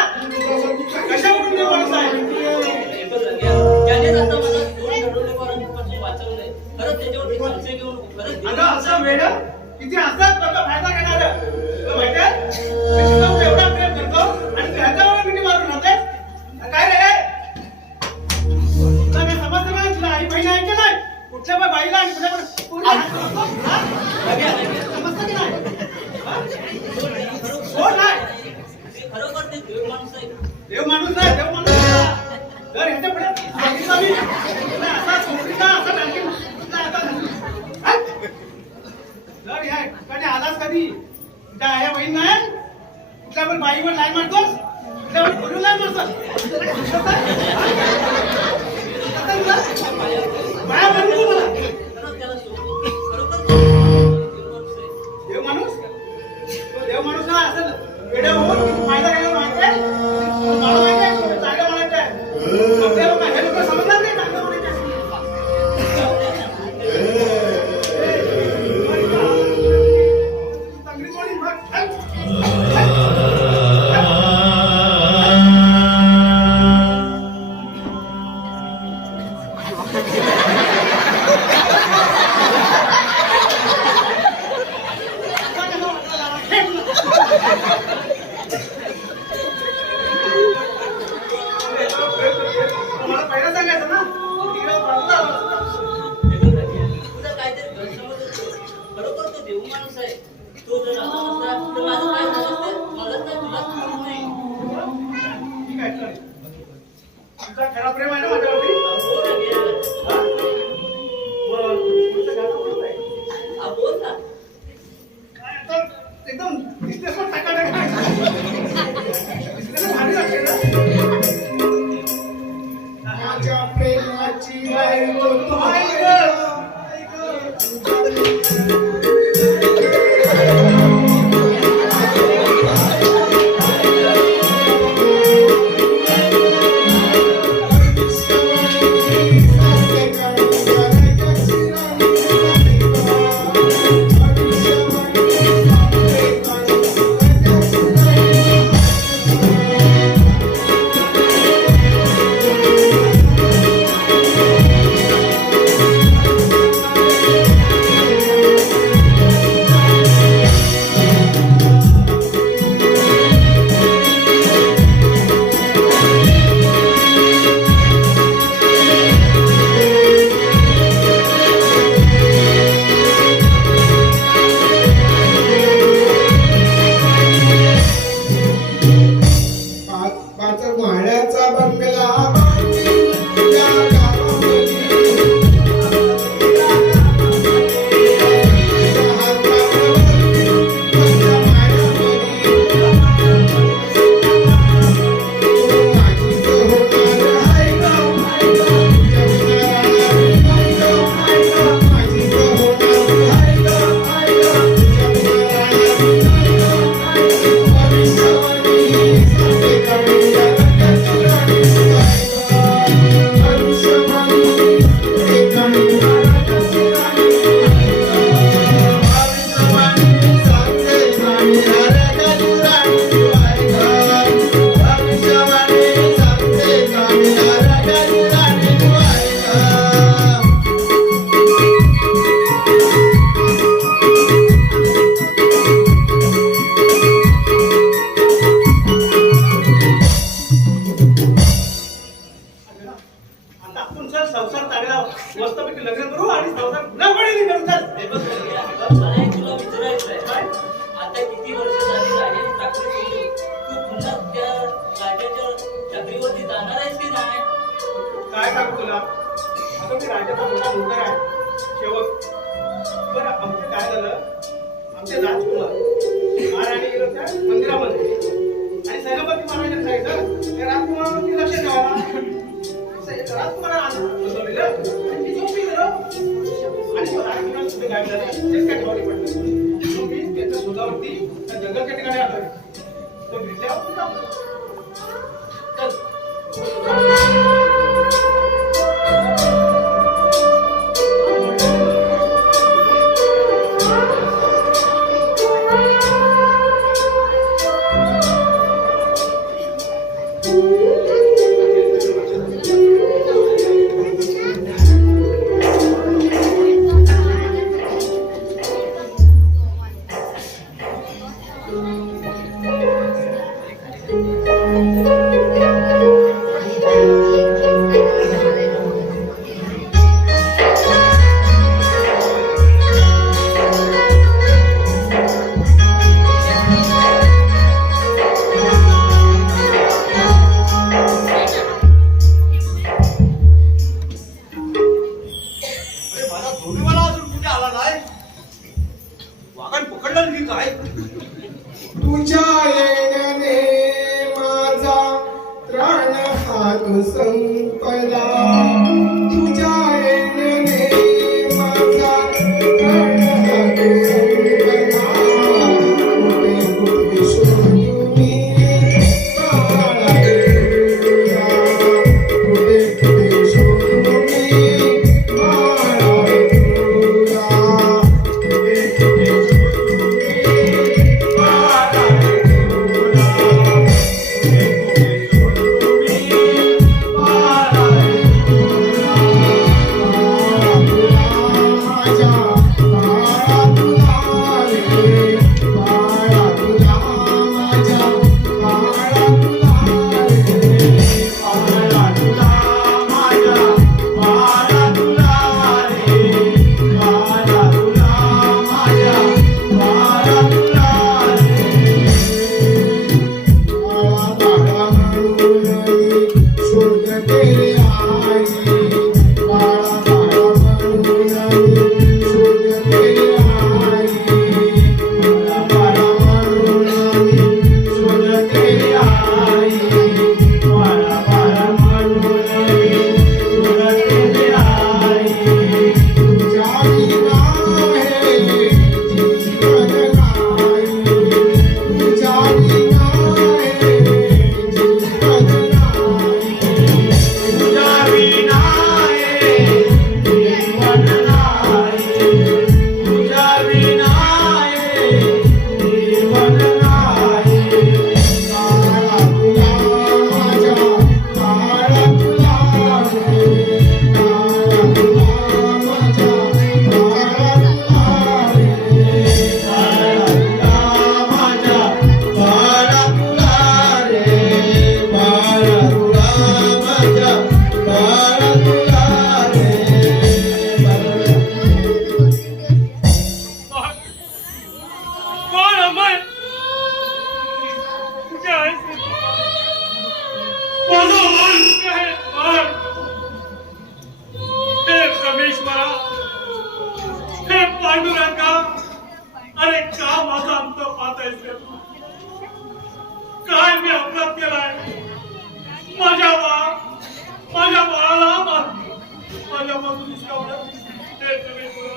कशावरून मी बोलत आहे? त्याने आता मला दोन दडवलेपर्यंत वाचवलंय. खरंच त्याच्यावरती संशय घेऊन खरंच अगं असं वेळ किती असतात त्याचा फायदा घेणार. तुला माहिती आहे मी तुझ्यावर एवढा प्रेम करतो आणि तू ह्याच्यावर मिठी मारून राहते काय रे? तुला काय समजतं ना? तुला आई बहिणी आहे की नाही? कुठल्या पण बाईला आणि कुठल्या पण पोरीला हात लावतो? हा? समजतं की नाही? हा? कोण आहे? खरोखर ते देव माणूस आहे. देव माणूस आहे, देव माणूस आहे. जर ह्याच्या पुढे सांगितलं मी, तुला असा चोपडीचा, असा बँकेत तुला आता हा? जर ह्या ठिकाणी आलास कधी तुझ्या आया बहीण नाही कुठल्या पण बाईवर लाईन मारतोस कुठल्या पण पोरीवर लाईन मारतोस बाया म्हणून तू मला खरंच त्याला सोडून खरोखर तो देव माणूस आहे. देव माणूस तो देव माणूस ना असं वेड्या होऊन किती फायदा घ्यायला माहिती आहे मला माहिती आहे तुला चांगलं म्हणायचं आहे आपल्या लोक हे लोक समजणार नाही चांगलं म्हणायचं आहे. चांगली कोणी मग मला पहिला सांगायचं ना तिकडे बाजूला तुझा काहीतरी गैरसमज असतो. खरोखर तो देव माणूस आहे. तो जर आला नसता तर माझं काय झालं असतं? मलाच नाही तुलाच माहित नाही. ठीक आहे चल. तुमचा खरा प्रेम आहे ना माझ्यावरती अहो, रघ्या. हा? मग पुढचं गाणं कोणतं आहे? हा, बोल ना. काय आता एकदम दिसण्यास पण टाकाटाक आहे. दिसण्याला भारी लागते ना माझ्या प्रेमाची बायको तू आहे गं. पाच भाड्याचा बंगला बांधली या गावामध्ये. हातावरती माझ्या मायामध्ये. तू माझीच होणार आहे गं. तुझ्या बिना राहणार नाही गं. माझीच होणार आहे गं. तुझ्या बिना राहणार नाही गं. भविष्यवाणी सांगते कविता रंगाची राणी तू आहे गं. भविष्यवाणी सांगते कविता रंगाची राणी तू आहे गं. भविष्यवाणी सांगते कविता रंगाची राणी तू आहे गं. भविष्यवाणी सांगते कविता रंगाची राणी तू आहे गं. आता आपण सर संसार चांगला मस्तपैकी लग्न करू आणि संसार पुन्हा पडेल करू चल. हे बघ रघ्या, मला एक तुला विचारायचं आहे. काय? आता किती वर्ष झाली राजाची चाकरी केली. तू पुन्हा त्या राजाच्या चाकरीवरती जाणार आहेस की नाही? काय सांगू तुला आता मी राजाचा मोठा नोकर आहे शेवक. बरं आमचं काय झालं आमचे राजकुमार महाराणी गेलो त्या मंदिरामध्ये आणि सेनापती महाराजांनी सांगितलं त्या राजकुमारावरती लक्ष ठेवायला. राजकुमाराला बसवलेलं आणि ती झोपी गेलो आणि तो राजकुमार कुठे गायब झाला तेच काय ठेवली पडलं. मग मी त्याच्या शोधावरती त्या जंगलच्या ठिकाणी आलोय. तो भेटल्यावर चल Thank you. वाघान पकडलं की काय? तुझ्या येण्याने माझा प्राण हात संपला. तुझ्या येण्याने माझा प्राण हात संपला. कुठे कुठे शोधू मी बाळा तुला. कुठे कुठे शोधू मी बाळा तुला. कुठे कुठे शोधू मी बाळा तुला. कोण अमय? कुठे आहेस रे तू? माझा मान कुठे आहे? मान. हे परमेश्वरा, हे पांडुरंगा, अरे का माझा अंत पाहत आहेस रे तू? काय मी अपराध केलाय? माझ्या बाळाला माझ्या बाजूने कावलं. हे परमेश्वरा,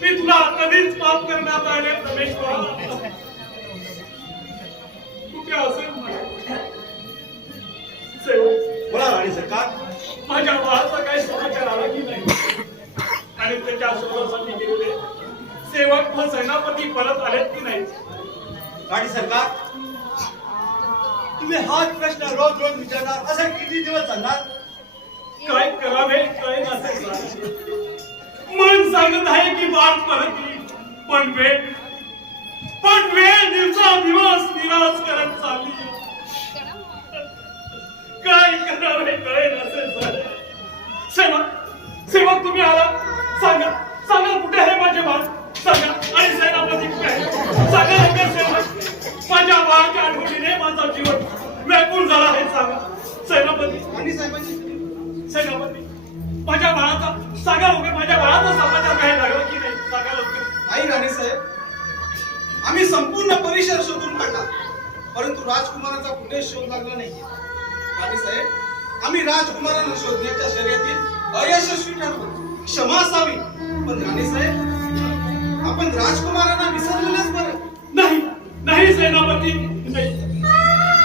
मी तुला कधीच माफ करण्यात आले परमेश्वरा. कुठे असेल सेवक? बोला राणी सरकार. माझ्या बाळाचा काही समाचार आला की नाही? आणि त्याच्या शोधासाठी गेलेले सेवक व सेनापती परत आलेत की नाही? राणी सरकार, तुम्ही हाच प्रश्न रोज रोज विचारणार असं किती दिवस चालणार? काय करावे काय नसेल. मन सांगत आहे की बाळ परत येईल, पण वेळ दिवसादिवस निराश करत चालली. काय करावे काय नसेल. सेवक तुम्ही आला. सांगा कुठे आहे माझे बाळ? सांगा. आणि सेनापती कुठे आहे? सांगा लवकर सेवक. माझ्या बाळाच्या आठवणीने माझा जीवन व्याकुळ झाला आहे. सांगा सेनापती. आणि साहेबांची सेनापती, माझ्या बाळाचा सांगा लवकर. माझ्या बाळाचा समाचार काही लागला की नाही? सांगा लवकर. आई राणी साहेब, आम्ही संपूर्ण परिसर शोधून काढला, परंतु राजकुमाराचा कुठेच शोध लागला नाही. राणी साहेब, आम्ही राजकुमारांना शोधण्याच्या शर्यतीत अयशस्वी ठरलो. क्षमा असावी. पण राणी साहेब, आपण राजकुमारांना विसरलेलेच बरं. नाही सेनापती, नाही.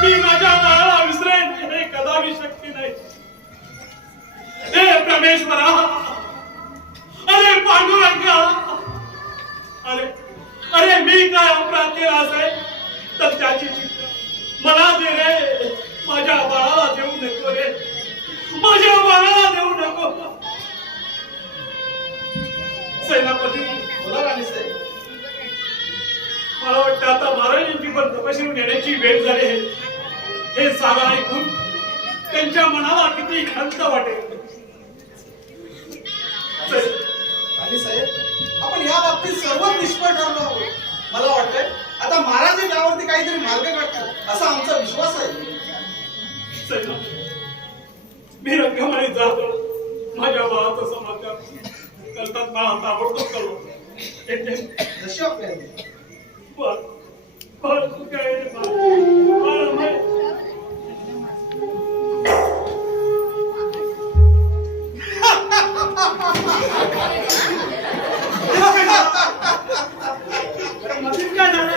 मी माझ्या बाळाला विसरेन हे कदापि शक्य नाही. हे परमेश्वरा, अरे पांडुरंगा, अरे मी काय अपराध केला असेल तर त्याची चिंता मला दे रे. माझ्या बाळाला देऊ नको रे. माझ्या बाळाला देऊ नको. सेनापती. बोला राणी साहेब. मला वाटतं आता महाराजांची पण तपशिरून येण्याची वेळ झाली आहे. हे सारं ऐकून त्यांच्या मनाला किती खंत वाटेल. राणी साहेब, आपण या बाबतीत सर्वच निष्फळ ठरलो आहोत. मला वाटतंय आता महाराज यावरती काहीतरी मार्ग काढतात असा आमचा विश्वास आहे. मी रंगमाळीत जातो. माझ्या बाळाचा समाचार करतात मला ताबडतोब कळवतो. जशी आपल्या मधीच काय झालं?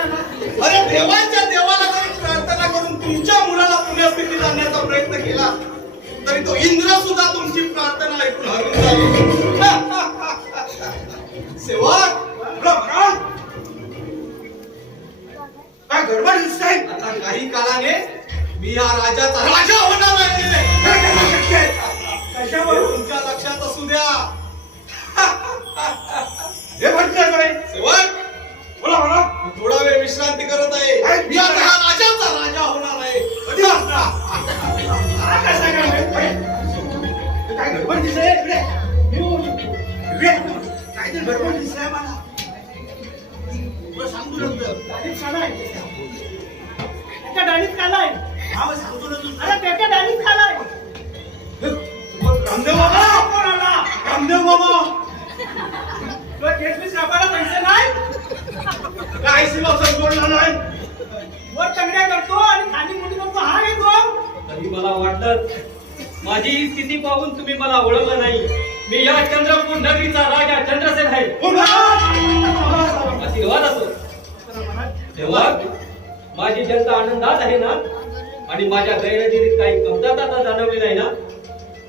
अरे देवांच्या देवाला जरी प्रार्थना करून तुमच्या मुलाला पुण्यस्थितीत आणण्याचा प्रयत्न केला तरी तो इंद्र सुद्धा तुमची प्रार्थना ऐकून हरून जाईल. सेवक काय गडबड दिसतंय? आता काही काळाने मी या राजाचा राजा होणार आहे. कशावर? हे तुमच्या लक्षात असू द्या. हे म्हटलं काय? सेवक बोला बोला. मी थोडा वेळ विश्रांती करत आहे. मी आता ह्या राजाचा राजा होणार आहे. कधी वाजता? हा कसा काय? काय गडबड दिसतंय? इकडे. इकडे. काय ते गडबड दिसतंय मला? तुला सांगतो नंतर. डाळीत खालाय. त्याच्या डाळीत खालाय. हा मग सांगतो ना तुला. अरे त्याच्या डाळीत खालाय. रामदेव बाबा. कोण आला? रामदेव बाबा. तुला केसबीस कापायला पैसे नाही? काय सेवा संपूर्ण नाही. वर तंगड्या करतो आणि खाली मुठी करतो हा घेतो. तरी मला वाटलं माझी ही स्थिती पाहून तुम्ही मला ओळखलं नाही. मी या चंद्रपूर नगरीचा राजा चंद्रसेन आहे. आशीर्वाद असो. तेव्हा माझी जनता आनंदात आहे ना? आणि माझ्या गैरहजेरीत काही कमतरता तर जाणवली नाही ना?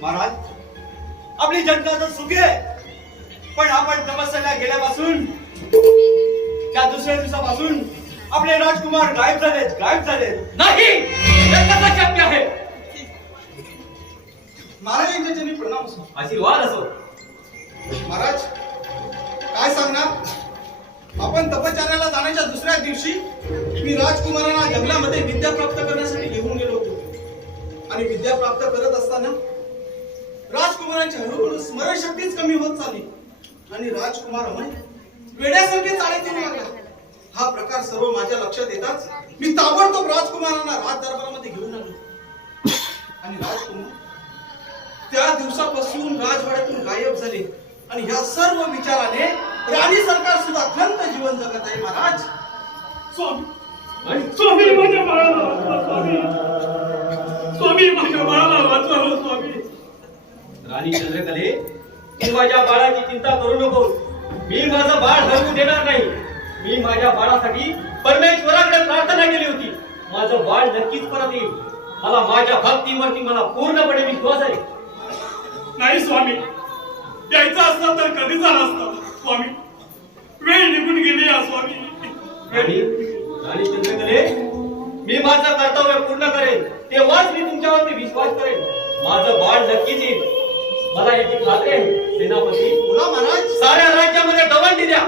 महाराज आपली जनता तर सुखी आहे पण आपण तपस्याला गेल्यापासून त्या दुसऱ्या दिवसापासून आपले राजकुमार गायब झालेत. नाही, हे कसं शक्य आहे? महाराजांच्या चरणी प्रणाम असो. आशीर्वाद असो. महाराज काय सांगणार? आपण तपश्चर्याला जाण्याच्या दुसऱ्या दिवशी मी राजकुमारांना जंगलामध्ये विद्या प्राप्त करण्यासाठी घेऊन गेलो होतो. आणि विद्या प्राप्त करत असताना राजकुमारांची हळूहळू स्मरणशक्तीच कमी होत चालली आणि राजकुमार अमय वेड्यासारखे चाळीतील लागला. हा प्रकार सर्व माझ्या लक्षात येताच मी ताबडतोब राजकुमारांना राज दरबारामध्ये घेऊन आलो. आणि राजकुमार त्या दिवसापासून राजवाड्यातून गायब झाले आणि ह्या सर्व विचाराने राणी सरकार सुद्धा खंत जीवन जगत आहे. महाराज स्वामी माझ्या बाळाला वाचवा स्वामी. स्वामी माझ्या बाळाला वाचवा हो स्वामी. राणी चंद्रकले, तू माझ्या बाळाची चिंता करू नको. मी माझं बाळ हरवू देणार नाही. मी माझ्या बाळासाठी परमेश्वराकडे प्रार्थना केली होती. माझं बाळ नक्कीच परत येईल. मला माझ्या भक्तीवरती मला पूर्णपणे विश्वास आहे. नाही स्वामी, यायचं असतं तर कधी झालं असतं स्वामी. वेळ निघून गेली या स्वामी. राणी चंद्रकले, मी माझं कर्तव्य पूर्ण करेन तेव्हाच मी तुमच्यावरती विश्वास करेन. माझं बाळ नक्कीच येईल. मला याची खात्री आहे. सेनापती, बोला महाराज. साऱ्या राज्यामध्ये दवंडी द्या.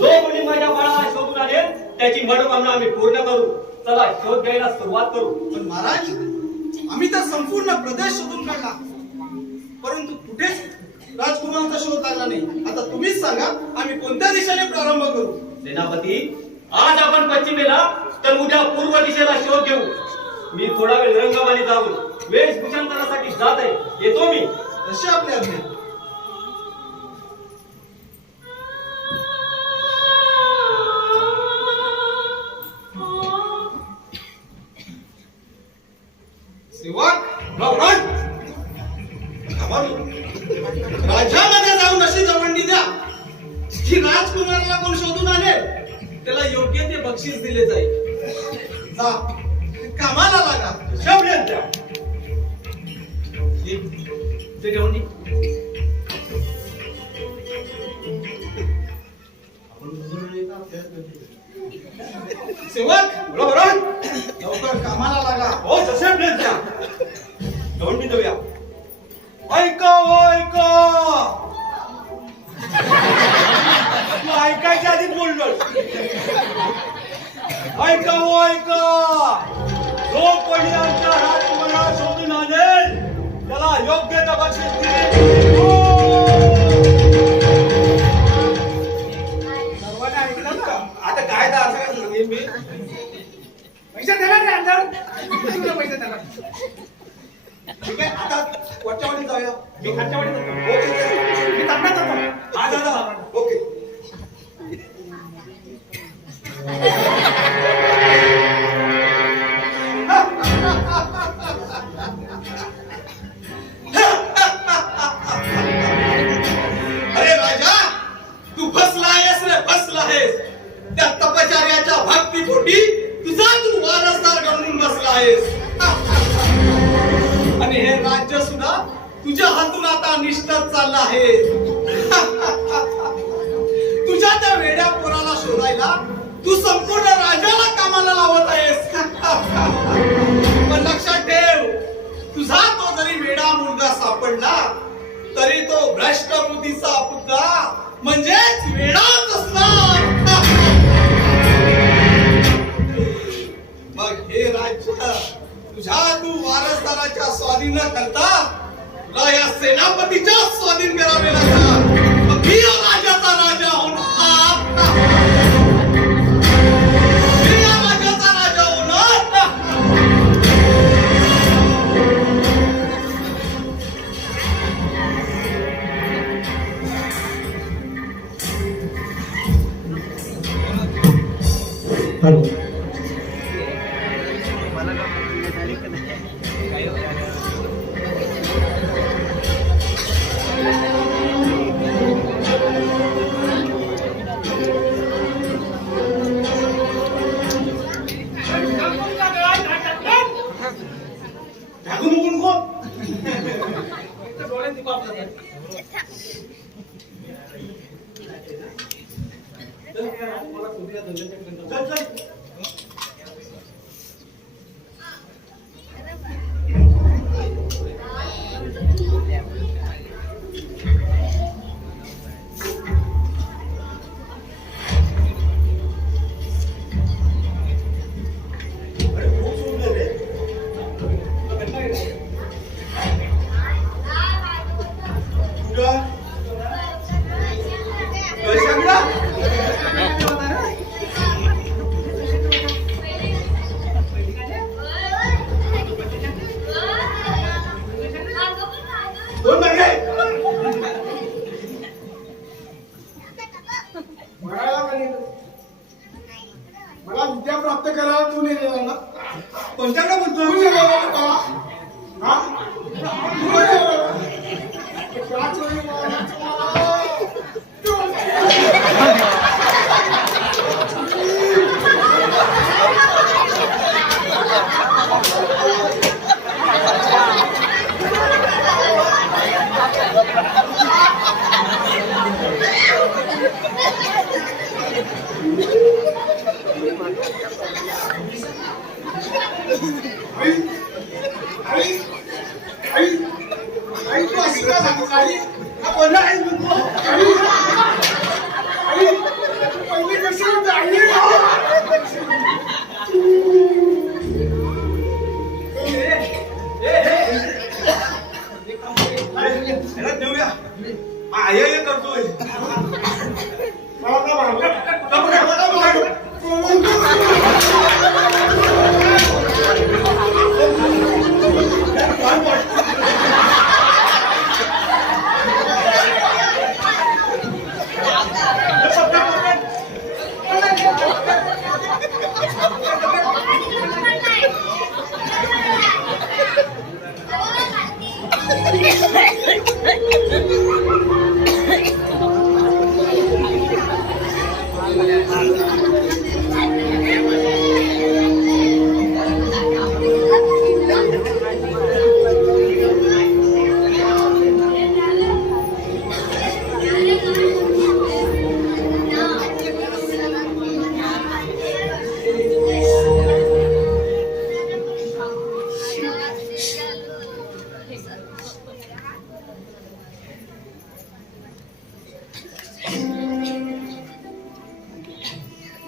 जो कोणी माझ्या बाळाला शोधून आले त्याची मनोकामना आम्ही पूर्ण करू. चला शोध घ्यायला सुरुवात करू. पण महाराज आम्ही तर संपूर्ण प्रदेश शोधून काढला परंतु कुठेच राजकुमारांचा शोध लागला नाही. आता तुम्हीच सांगा आम्ही कोणत्या दिशेने प्रारंभ करू? सेनापती, आज आपण पश्चिमेला तर उद्या पूर्व दिशेला शोध घेऊ. मी थोडा वेळ रंगमाली जाऊन वेशभूषांतरासाठी जात आहे. येतो मी. जशी आपली आज्ञा. सेवक राज्यामध्ये जाऊन अशी दवंडी द्या की राजकुमाराला कोण शोधून आले त्याला योग्य ते बक्षीस दिले जाईल. जा कामाला लागा. शौर्यात द्या. ते दवंडी सेवक बरोबर लवकर कामाला लागा. हो जसे प्लेस द्या. दौंडी देऊया. ऐका हो ऐका. तू ऐकायच्या आधीच बोललो. ऐका हो ऐका. जो कोणी आमच्या राजकुमाराला शोधून आणेल त्याला योग्य ते बक्षीस दिले. सर्वांना ऐकलं का? आता काय तर असं काय सांगेन मी. पैसे देणार रे अंधार. तुला पैसे देणार. ठीक आहे आता वरच्या वाडीत जाऊया. मी खालच्या वाडीत होतो. ओके मी तांब्यात होतो. हा दादा. ओके अरे राजा, तू फसला आहेस रे, फसला आहेस. त्या तपचार्याच्या भक्तीपोटी तुझा तू वारसदार गमून बसला आहेस. आणि हे राज्य सुद्धा तुझ्या हातून आता निष्ठत चाललं आहे. तुझ्या त्या वेड्या पोराला शोधायला तू संपूर्ण राजाला कामाला लावत आहेस. पण लक्षात ठेव, तुझा तो जरी वेडा मुलगा सापडला तरी तो भ्रष्ट बुद्धीचा पुतळा म्हणजेच वेडाच असणार. मग हे राज्य तुझ्या तू वारसदाराच्या स्वाधीन न करता तुला या सेनापतीच्या स्वाधीन करावे लागणार. मग मी या राजाचा राजा होणार. मी या राजाचा राजा होणार. ढाकून उघडून कोण? डोळ्यात ती बाप जातात. चल चल. अरे खूप सुंदर रे. मला विद्या प्राप्त करायला तू नाही दिला ना. कोणत्याकडे बोलतो? तू दिला ना मला. हा? तू नाही दिला ना. का चोरी मला? आई तू अशी का झाली? आई हा बोलला आई म्हणतो. आई पहिली कशी होती आई? देऊया. आय करतोय. मला का मारलं?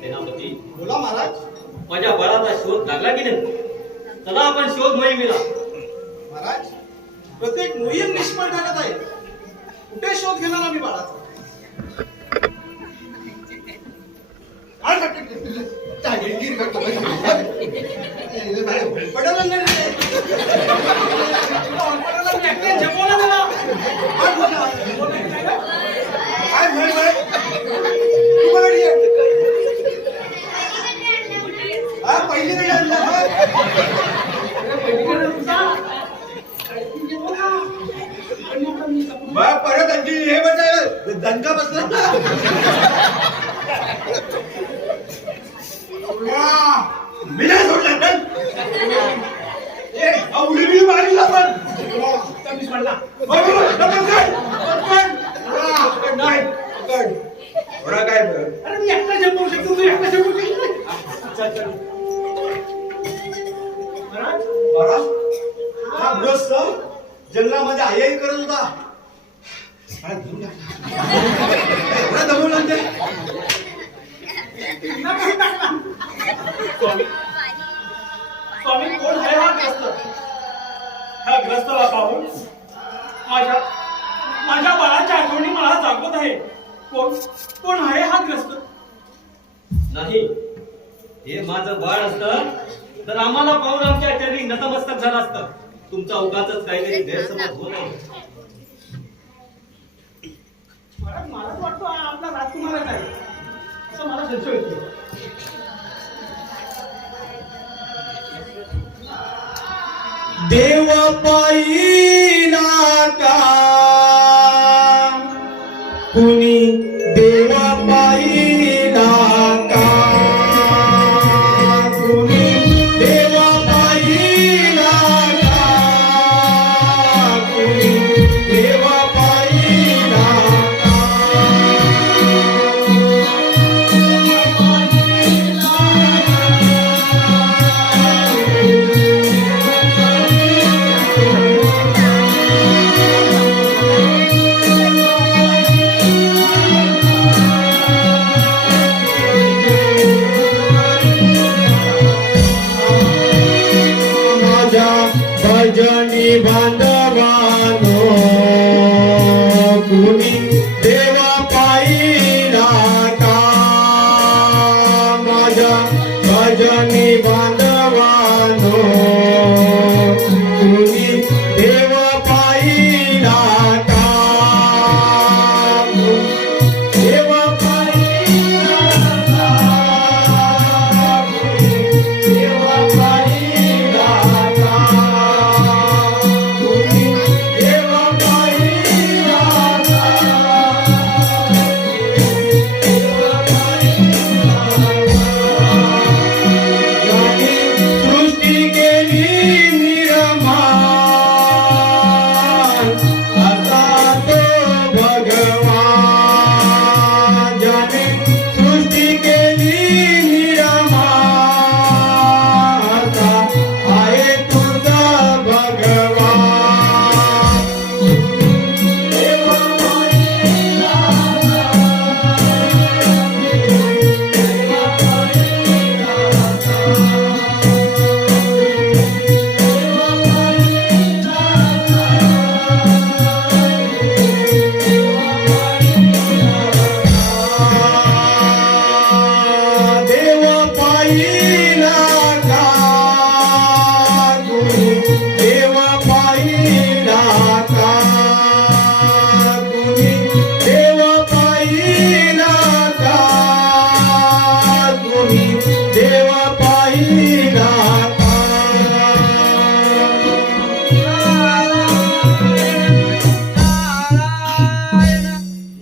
सेनापती, बोला महाराज. माझ्या बाळाचा शोध लागला की नाही? चला आपण शोध मोहिमेला. महाराज, प्रत्येक मोहीम निष्फळ ठरत आहे. कुठे शोध घेणार आम्ही बाळाचा? काय करते? जाहीरगीर करतो. पडलं नाही रे. पडलं नाही. एकट्या जमवलं त्याला. काय बोलला? काय म्हण बाई? तू बघ रे. पहिली वेळ आणला परत आणखी हे म्हणजे दणका बसला ना मी नाही सोडला पण उडी बिडी मारली आपण कमीच म्हणला थोडा काय अरे मी एकटा जमवू शकतो तू एकटा जमवू शकतो महाराज हा गृहस्थ जंगलामध्ये आई करत होता एवढा दमवला ते स्वामी कोण आहे हा ग्रस्त ह्या ग्रस्ताला पाहून माझ्या बाळाच्या आठवणी मला जागवत आहे कोण आहे हा ग्रस्त नाही हे माझं बाळ असतं तर आम्हाला पाहून आमच्या चरणी नतमस्तक झालं असतं. तुमचा उगाचच काहीतरी गैरसमज होत आहे. मला वाटतं आपला राजकुमारच आहे असं मला संशय येतो. देव पायीना का कुणी देव पायीना का कुणी देव पायीना का कुणी देव पायीना भजनी बांधवानो कुणी देवा पायीना का माझ्या भजनी बांधवानो कुणी देवा पायीना का देवा पायीना का देवा पायीना का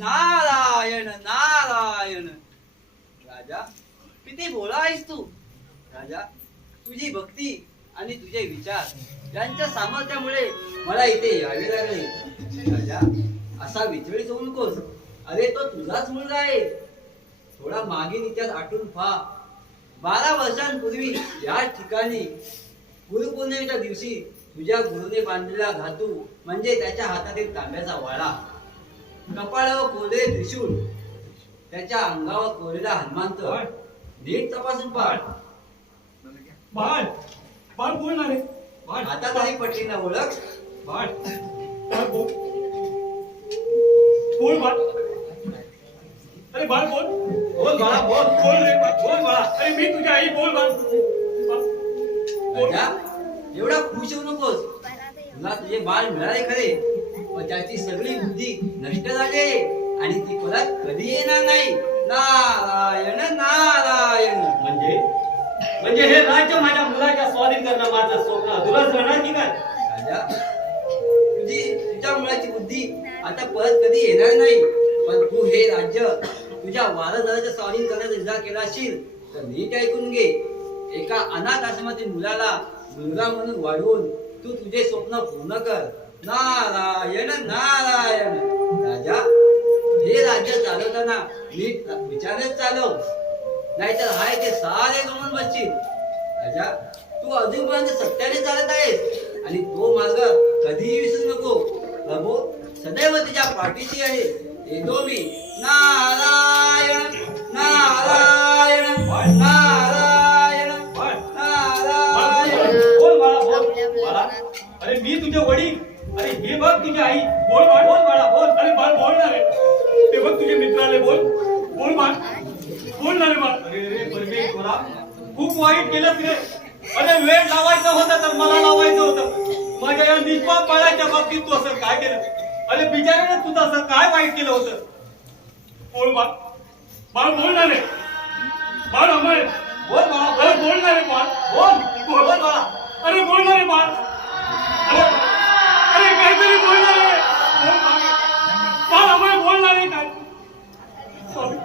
नारायण नारायण. राजा किती भोळा आहेस तू. राजा तुझी भक्ती आणि तुझे विचार यांच्या सामर्थ्यामुळे मला इथे यावे लागले. राजा असा विचलित होऊ नकोस. अरे तो तुझाच मुलगा आहे. थोडा मागील इतिहास आठवून पहा. 12 वर्षांपूर्वी याच ठिकाणी गुरुपौर्णिमेच्या दिवशी तुझ्या गुरुने बांधलेला धातू म्हणजे त्याच्या हातातील तांब्याचा वाळा, कपाळावर कोरलेले त्रिशूल, त्याच्या अंगावर कोरलेला हनुमंत नीट तपासून पाठ. बाळ बाळ बोलणार आहे. बाळ आता तरी पटली ना ओळख. बाळ बाळ बोल बोल बाळ. अरे बाळ बोल बोल बाळा बोल. बोल रे बाळ. बोल बाळा. अरे मी तुझी आई. बोल बाळ. बोल. राजा एवढा खुश होऊ नकोस. तुला तुझे बाळ मिळाले खरे, पण त्याची सगळी बुद्धी नष्ट झाली आहे आणि ती परत कधी येणार नाही. नारायण नारायण. म्हणजे हे राज्य स्वाधीन करणं माझं स्वप्न अधुरच राहणार की काय? राजा तुझ्या मुलाची बुद्धी आता परत कधी येणार नाही. पण तू हे राज्य तुझ्या वारसदाराच्या स्वाधीन करण्याचा निर्धार केला असशील तर नीट ऐकून घे. एका अनाथ आश्रमातील मुलाला मुलगा म्हणून वाढवून तू तुझे स्वप्न पूर्ण कर. नारायण नारायण. राजा हे राज्य चालवताना नीट विचारच चालव, नाहीतर हाय ते सारे गमन बसशील. राजा तू अजूनपर्यंत सत्याने चालत आहेस आणि तो मार्ग कधीही विसरू नको. प्रभू सदैव तुझ्या पाठीशी आहे. येतो मी. नारायण नारायण नारायण नारायण. बोल बाळा बोल बाळा. अरे मी तुझे वडील, अरे हे बघ तुझी आई. बोल बाळ, बोल बाळा बोल. अरे बाळ बोल ना रे. ते बघ तुझे मित्र आले. बोल बोल बाळ, बोल ना रे बाळ. अरे रे परमेश्वरा, खूप वाईट केलं रे. अरे वेळ लावायचा होता तर मला लावायचं होतं. माझ्या या निष्पाप बाळाच्या बाबतीत तू असं काय केलं? अरे बिचाऱ्याने तुझं असं काय वाईट केलं होतं? बोल बाळ, बाळ बोल ना रे. बाळ अमय बोल बाळा अरे बोल. बोल ना रे बाळ. बोल बोल बोल बाळा. अरे बोल ना रे बाळ. अरे अरे काहीतरी बोल ना रे. बोल बाळ. बाळ अमय बोल ना रे. काय स्वामी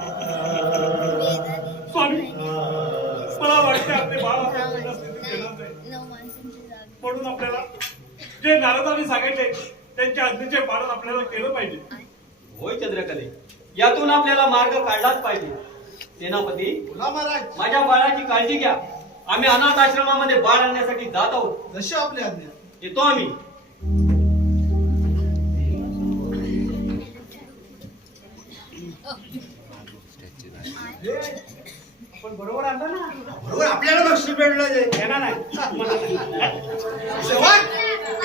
स्वामी मला वाटते आपले बाळ आता आपल्या स्थितीत येणार नाही. म्हणून आपल्याला जे नारदांनी सांगितले त्यांच्या आज्ञेचे पालन आपल्याला केलं पाहिजे. होय चंद्रकले, यातून आपल्याला मार्ग काढलाच पाहिजे. सेनापती, बोला महाराज. माझ्या बाळाची काळजी घ्या. आम्ही अनाथ आश्रमामध्ये बाळ आणण्यासाठी जात आहोत. जशी आपली आज्ञा. येतो आम्ही. पण बरोबर आणलं ना. बरोबर आपल्याला बक्षीस भेटलं ते. येणार नाही मला नाही. सेवक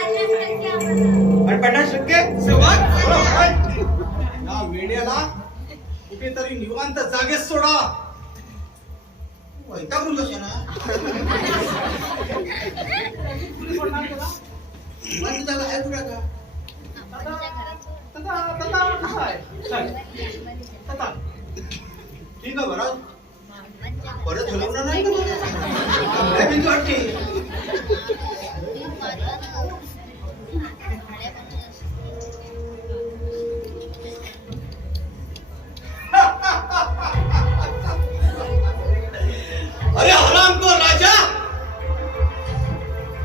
आणि 50% सेवक. बोला महाराज. या वेड्याला कुठेतरी निवांत जागेत सोडा. वैतागून कशा ना निवांत जागा आहे कुठे आता? ठीक आहे महाराज. परत हलवणार नाही का मला? काय भीती वाटते? अरे हरामखोर राजा,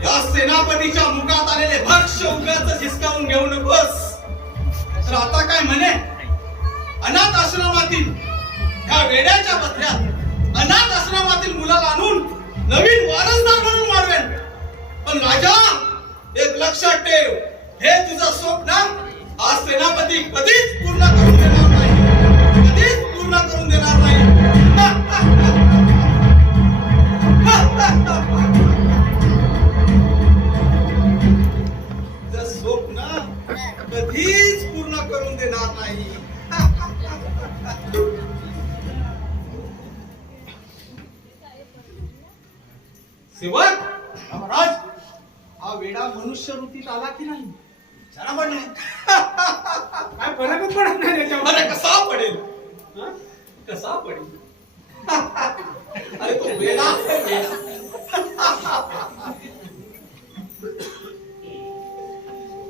या सेनापतीच्या मुखात आलेले भक्ष्य उगाच हिसकावून घेऊ नकोस. तर आता काय म्हणे, अनाथ आश्रमातील ह्या वेड्याच्या बदल्यात अनाथ आश्रमातील मुलाला आणून नवीन वारसदार म्हणून वाढवेल. पण राजा एक लक्षात ठेव, हे तुझं स्वप्न हा सेनापती कधीच पूर्ण करून देणार नाही. कधीच पूर्ण करून देणार नाही. तुझं स्वप्न कधीच पूर्ण करून देणार नाही. सेवक महाराज, हा वेडा मनुष्य वृत्तीत आला की नाही? विचारा पण नाही. काय फरकच पडत नाही त्याच्यावर. अरे कसा पडेल? हं? कसा पडेल? अरे तो वेडा आहे, वेडा.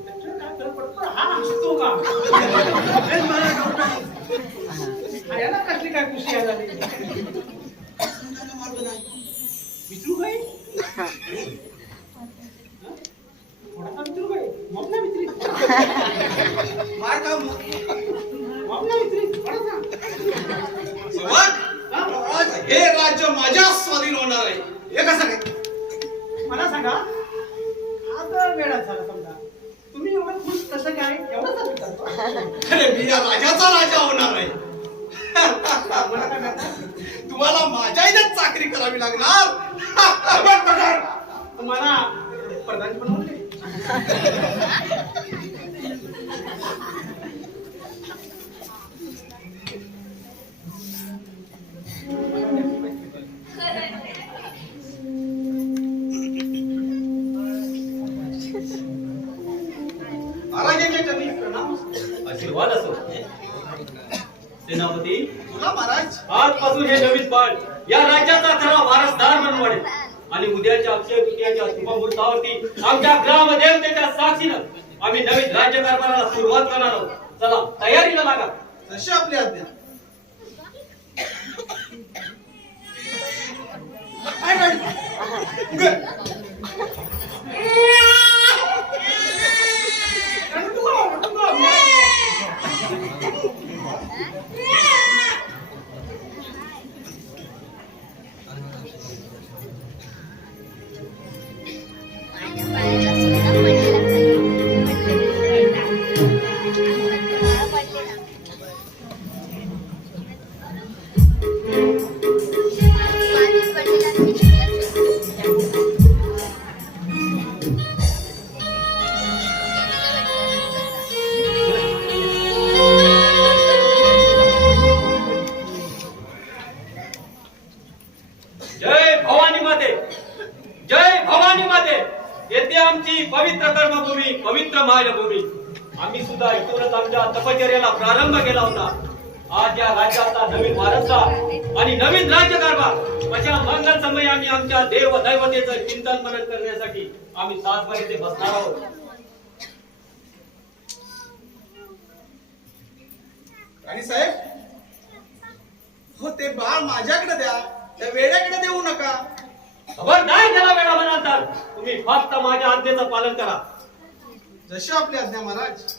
त्याच्यावर काय फरक पडतो? हा हसतो का? हेच मला doubt आहे. याला कसली काय खुशी आहे झाली? विचारू काय? थोडासा विचारू काय? मग नाही विचारी. मार का मग? मग नाही विचारी. थोडासा. सेवक महाराज, हे राज्य माझ्या स्वाधीन होणार आहे. हे कसं काय? मला सांगा, हा तर वेळाच झाला समजा. तुम्ही एवढं खुश कसं काय? एवढंच विचारतो. अरे मी या राजाचा राजा होणार आहे. मला काय माहिती? तुम्हाला माझ्या इथेच चाकरी करावी लागणार. मला प्रधान बनवले. महाराजांच्या चरणी प्रणाम. आशीर्वाद असो. सेनापती, बोला महाराज. आजपासून हे नवीन बाळ या राज्याचा खरा वारसदार बनून वाढेल आणि उद्याच्या अक्षय तृतीयाच्या शुभमुहूर्तावरती आमच्या ग्रामदेवतेच्या साक्षीनं आम्ही नवीन राज्यकारभाराला सुरुवात करणार आहोत. चला तयारीला लागा. जशी आपली आज्ञा. काय राणी? उघड. जय भवानी माते, जय भवानी माते. येथे आमची पवित्र कर्मभूमी, पवित्र मायभूमी. आम्ही सुद्धा इथूनच आमच्या तपश्चर्याला प्रारंभ केला होता. आज या राज्याचा नवीन वारसदार आणि नवीन राज्यकारभार अशा मंगल समयी आम्ही आमच्या देव दैवतेचं चिंतन मनन करण्यासाठी आम्ही तासभर इथे बसणार आहोत. राणी साहेब, हो ते बाळ माझ्याकडे द्या, त्या वेड्याकडे देऊ नका. खबर नाही त्याला वेळा म्हणाल तर तुम्ही फक्त माझ्या आज्ञेचं पालन करा. जशी आपली आज्ञा महाराज.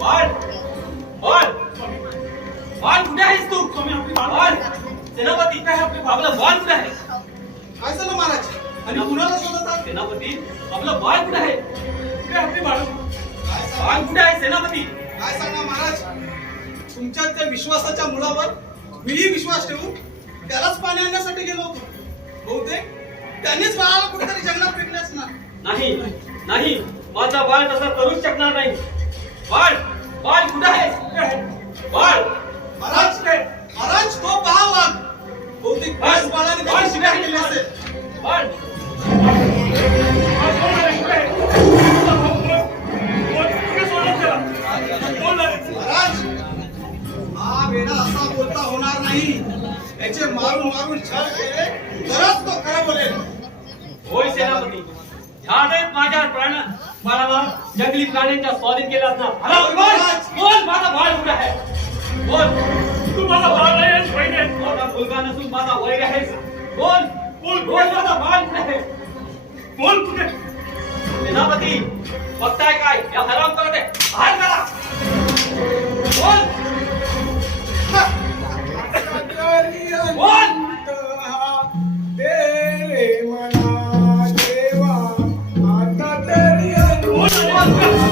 बाळ, बाळ, बाळ कुठे आहेस तू? बाळ, सेनापती आपलं बाळ कुठे आहे? काय झालं महाराज? आणि कुणाला शोधत आहात? सेनापती आपलं बाळ कुठे आहे? कुठे आपली बाळ? बाळ कुठे आहे सेनापती? काय सांगा महाराज? तुमच्या त्या विश्वासाच्या मुळावर मीही विश्वास ठेवून त्यालाच पाणी आणण्यासाठी गेलो होतो. बहुतेक त्यांनीच बाळाला कुठेतरी जंगलात फेकले असणार. नाही नाही, माझा बाळ तसा करूच शकणार नाही. बाळ, बाळ कुठे आहे? बाळ, महाराज, महाराज तो पहा वाघ. बहुतेक त्याच बाळाने त्याची शिकार केली असेल. बाळ, महाराज, हा वेडा असा बोलता होणार नाही. त्याचे मारून मारून छळ केले तरच तो खरं बोलेल. होय सेनापती, ह्यानेच माझ्या बाळाला जंगली प्राण्यांच्या स्वाधीन केलं असणार. हॅलो, बोल माझा बाळ कुठे आहे? बोल, तू माझा बाळ आहेस, वैर आहेस. माझा मुलगा नसून माझा वैर आहेस. बोल, बोल, बोल माझा बाळ कुठे आहे? बोल कुठे? सेनापती, बघताय काय? या हराम करते बाहेर करा. बोल, बोल. तेरे मना देवा आता तरी महाराज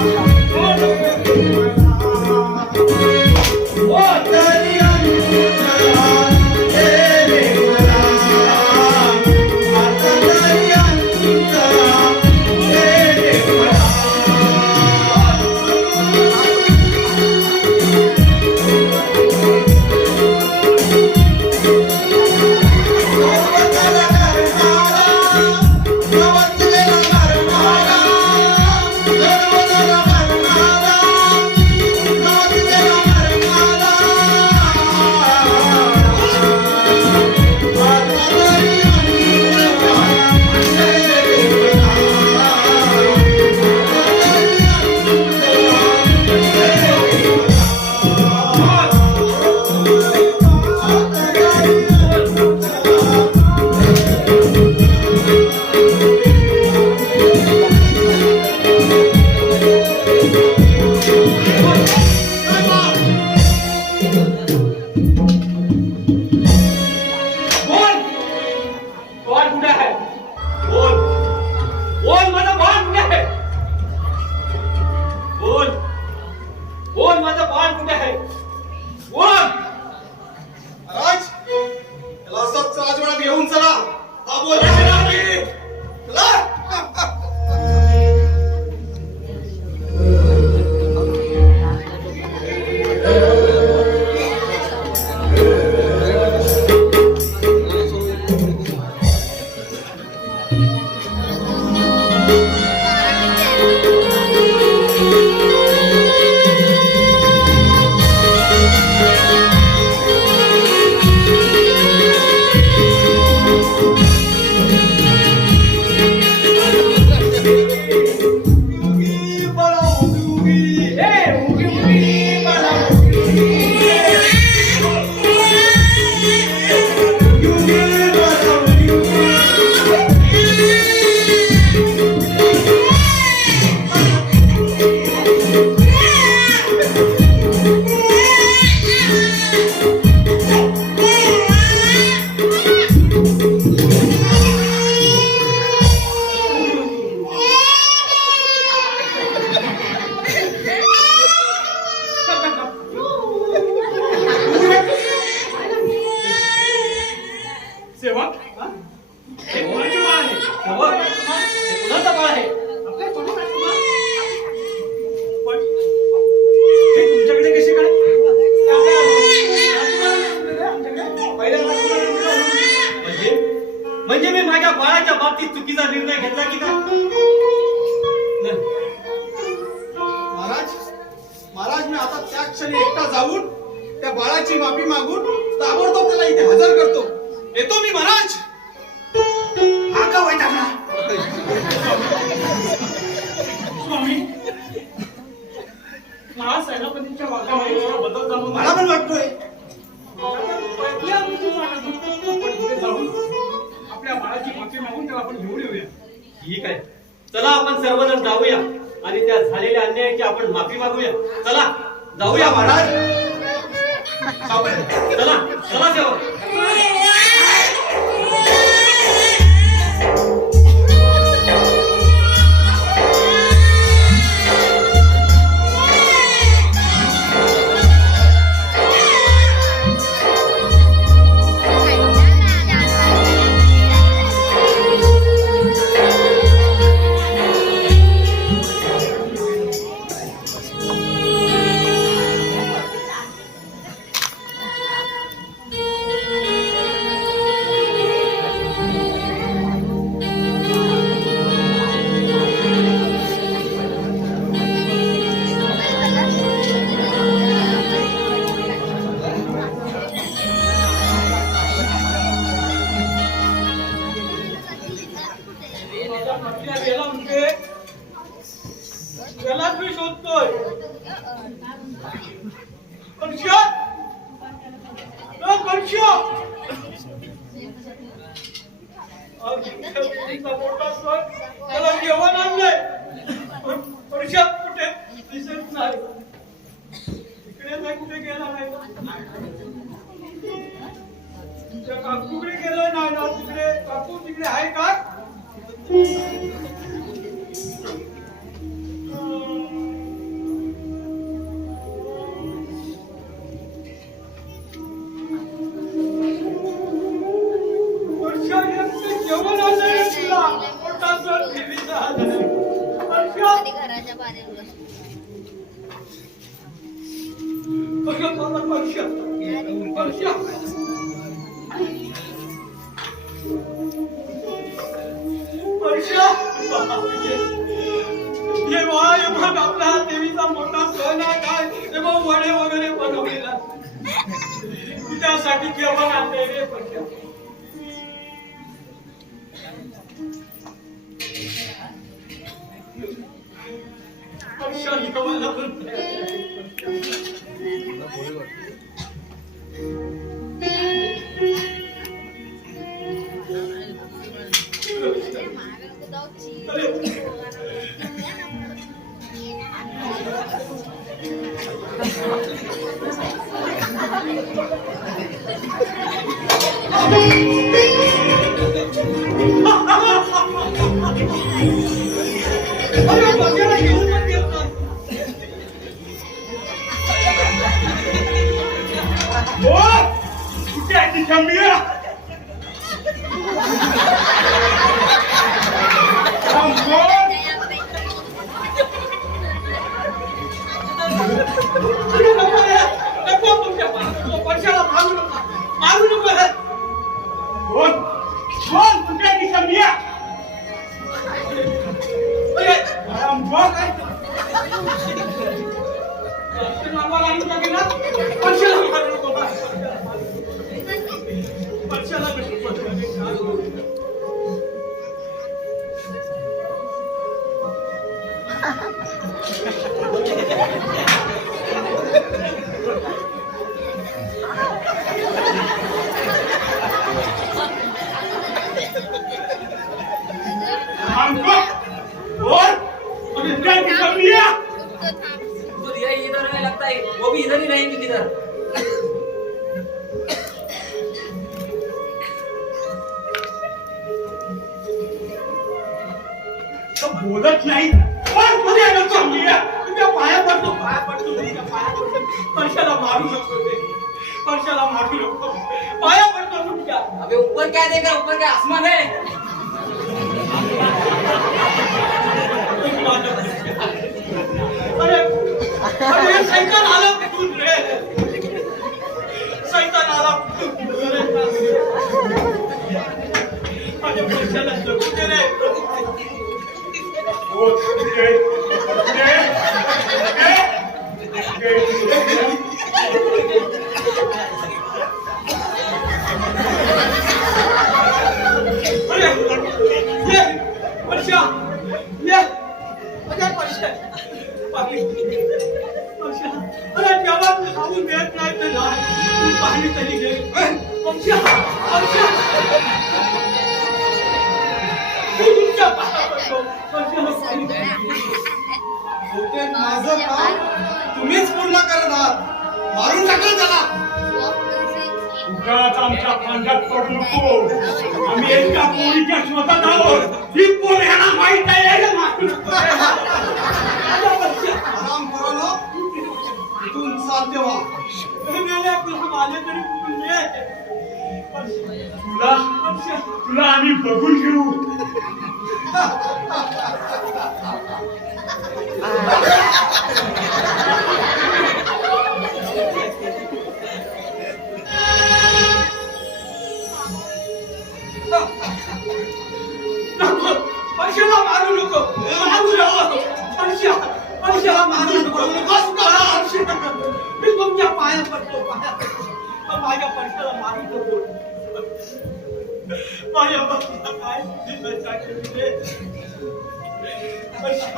असंच राजवाड्यात घेऊन चला. हा बोल नाही. चला. सेवक हा? हे कोणाची बाळ आहे? सेवक, हे कुणाचा बाळ आहे? आपल्या कोणाचा आहे बाळ? पण हे तुमच्याकडे कसे काय? पहिल्या राजकुमाराने म्हणजे मी माझ्या बाळाच्या बाबतीत चुकीचा निर्णय घेतला की काय? नाही. महाराज मी आता त्या क्षणी एकटा जाऊन त्या बाळाची माफी मागून ताबडतोब त्याला इथे हजर करतो. येतो मी महाराज. हा का वैतागला? स्वामी महाराज सेनापतींच्या वागण्यामध्ये थोडा बदल जाणून मला पण वाटतोय. पहिल्या दिवशी सांगत होतो. आपण पुढे जाऊन आपल्या बाळाची माफी मागून त्याला आपण घेऊन येऊया. ठीक आहे. चला आपण सर्वजण जाऊया आणि त्या झालेल्या अन्यायाची आपण माफी मागूया. चला जाऊया महाराज. चला चला सेवक. गेला म्हणजे त्यालाच मी शोधतोय. परश्या, परश्या, मोठा सण त्याला जेवण आणलंय. परश्या कुठे दिसत नाही. इकडे नाही, कुठे गेला नाही. तुमच्या काकूकडे गेला नाही ना. तिकडे काकू तिकडे आहे का? जेवण आणलंय तुला. मोठा सण देवीचा आलाय. परश्या, घराच्या बाहेर परश्या, परश्या, परश्या. परश्या, हे बघ आपला हा देवीचा मोठा सण आहे काय. हे बघ वडे वगैरे बनवलेला. त्यासाठी जेवण आणलंय रे परश्या. परश्या जेवण कुठे आहे ती खंबीर? बोल बोल कुठे दिसा मिया अरे बोल काय नावाला आणून टाकेल ना वर्षाला मारू नको वर्षाला हमको बोल कुठे दिसा मिया तो धीरे इधर रहने लगता है, वो भी इधर ही रहेंगे किधर। तो बोलत नाही पण कुठे नको मिया तुझ्या पाया पडतो तुझ्या पाया पडतो वर्षाला मारू नको ते वर्षाला मारू नको पाया पडतो तुझ्या अबे ऊपर क्या देख रहा है? ऊपर क्या आसमान है? अरे अरे शैतान आला कुठून रे शैतान आला कुठून रे माझ्या वर्षाला जगू दे रे बोल कुठे अरे ये वर्षा ये अरे वर्षा पाणी वर्षा अरे जेव्हा तू खाऊन देत नाही तर ना तू पाणी तरी घे वर्षा वर्षा तू तुमच्या पाया पडतो वर्षाला पाणी बहुतेक माझं काम तुम्हीच पूर्ण करत आहात मारून टाकलं त्याला उगाच आमच्या पांढ्यात पडू नको आम्ही एका पोळीच्या शोधात आहोत ही पोळ ह्यांना माहित आहे मारू नको रे. अरे वर्षा आराम करा ना इथून साध्य व्हा मेले तुला माझे तरी कुठून मिळाले तुला तुला आम्ही बघून घेऊ नको वर्षाला मारू नको वर्षाला मारू नको मी तुमच्या पाया पडतो पण माझ्या वर्षाला मारू नको माझ्या वर्षाला काय दिलं रे वर्षा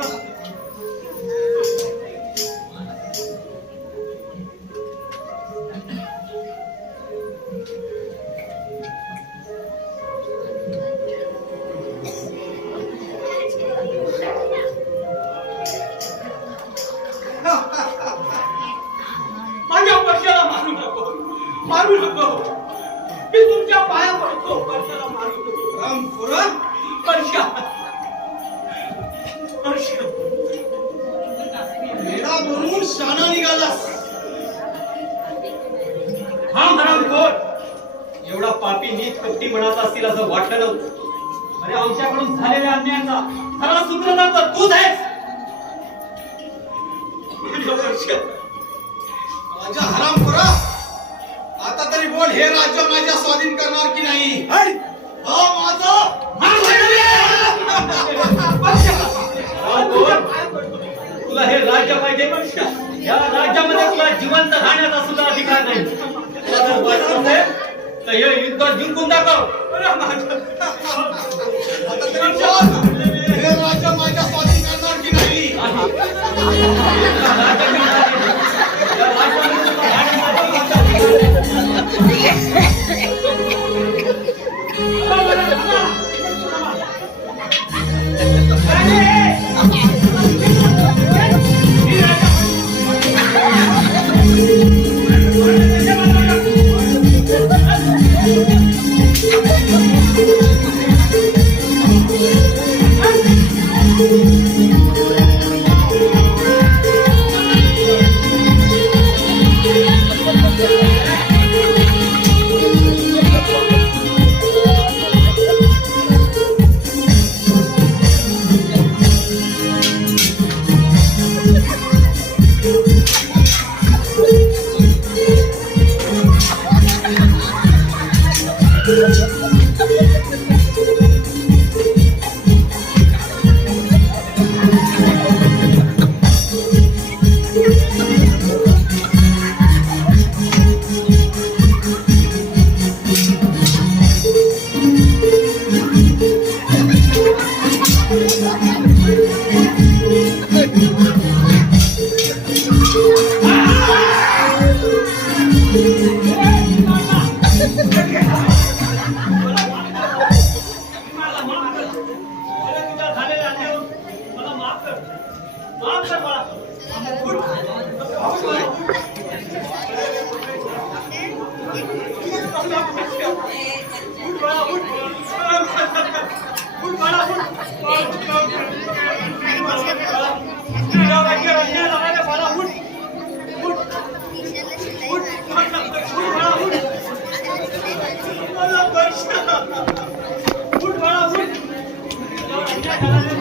माझ्या वर्षाला मारू नको मी तुमच्या पाया पडतो वर्षाला मारू नको राम पुरा वर्षा वर्षा मेरा बनून शाना निघालास हा हरामखोर एवढा पापी नीत कपटी मनाचा असतील असं वाटलं नव्हतं अरे आमच्याकडून झालेल्या अन्यायाचा खरा सूत्रधार तर तूच आहेस वर्षा माझा हराम पुरा आता तरी बोल हे राज्य माझ्या स्वाधीन करणार की नाही हा माझं तुला हे राज्य पाहिजे या राज्यामध्ये तुला जिवंत राहण्याचा सुद्धा अधिकार नाही तुला जर वाटत असेल तर हे युद्ध जिंकून दाखव आता तरी बोल हे राज्य माझ्या स्वाधीन करणार की नाही या राज्यामध्ये तुला राहण्याचा Thank you.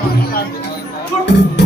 सोड.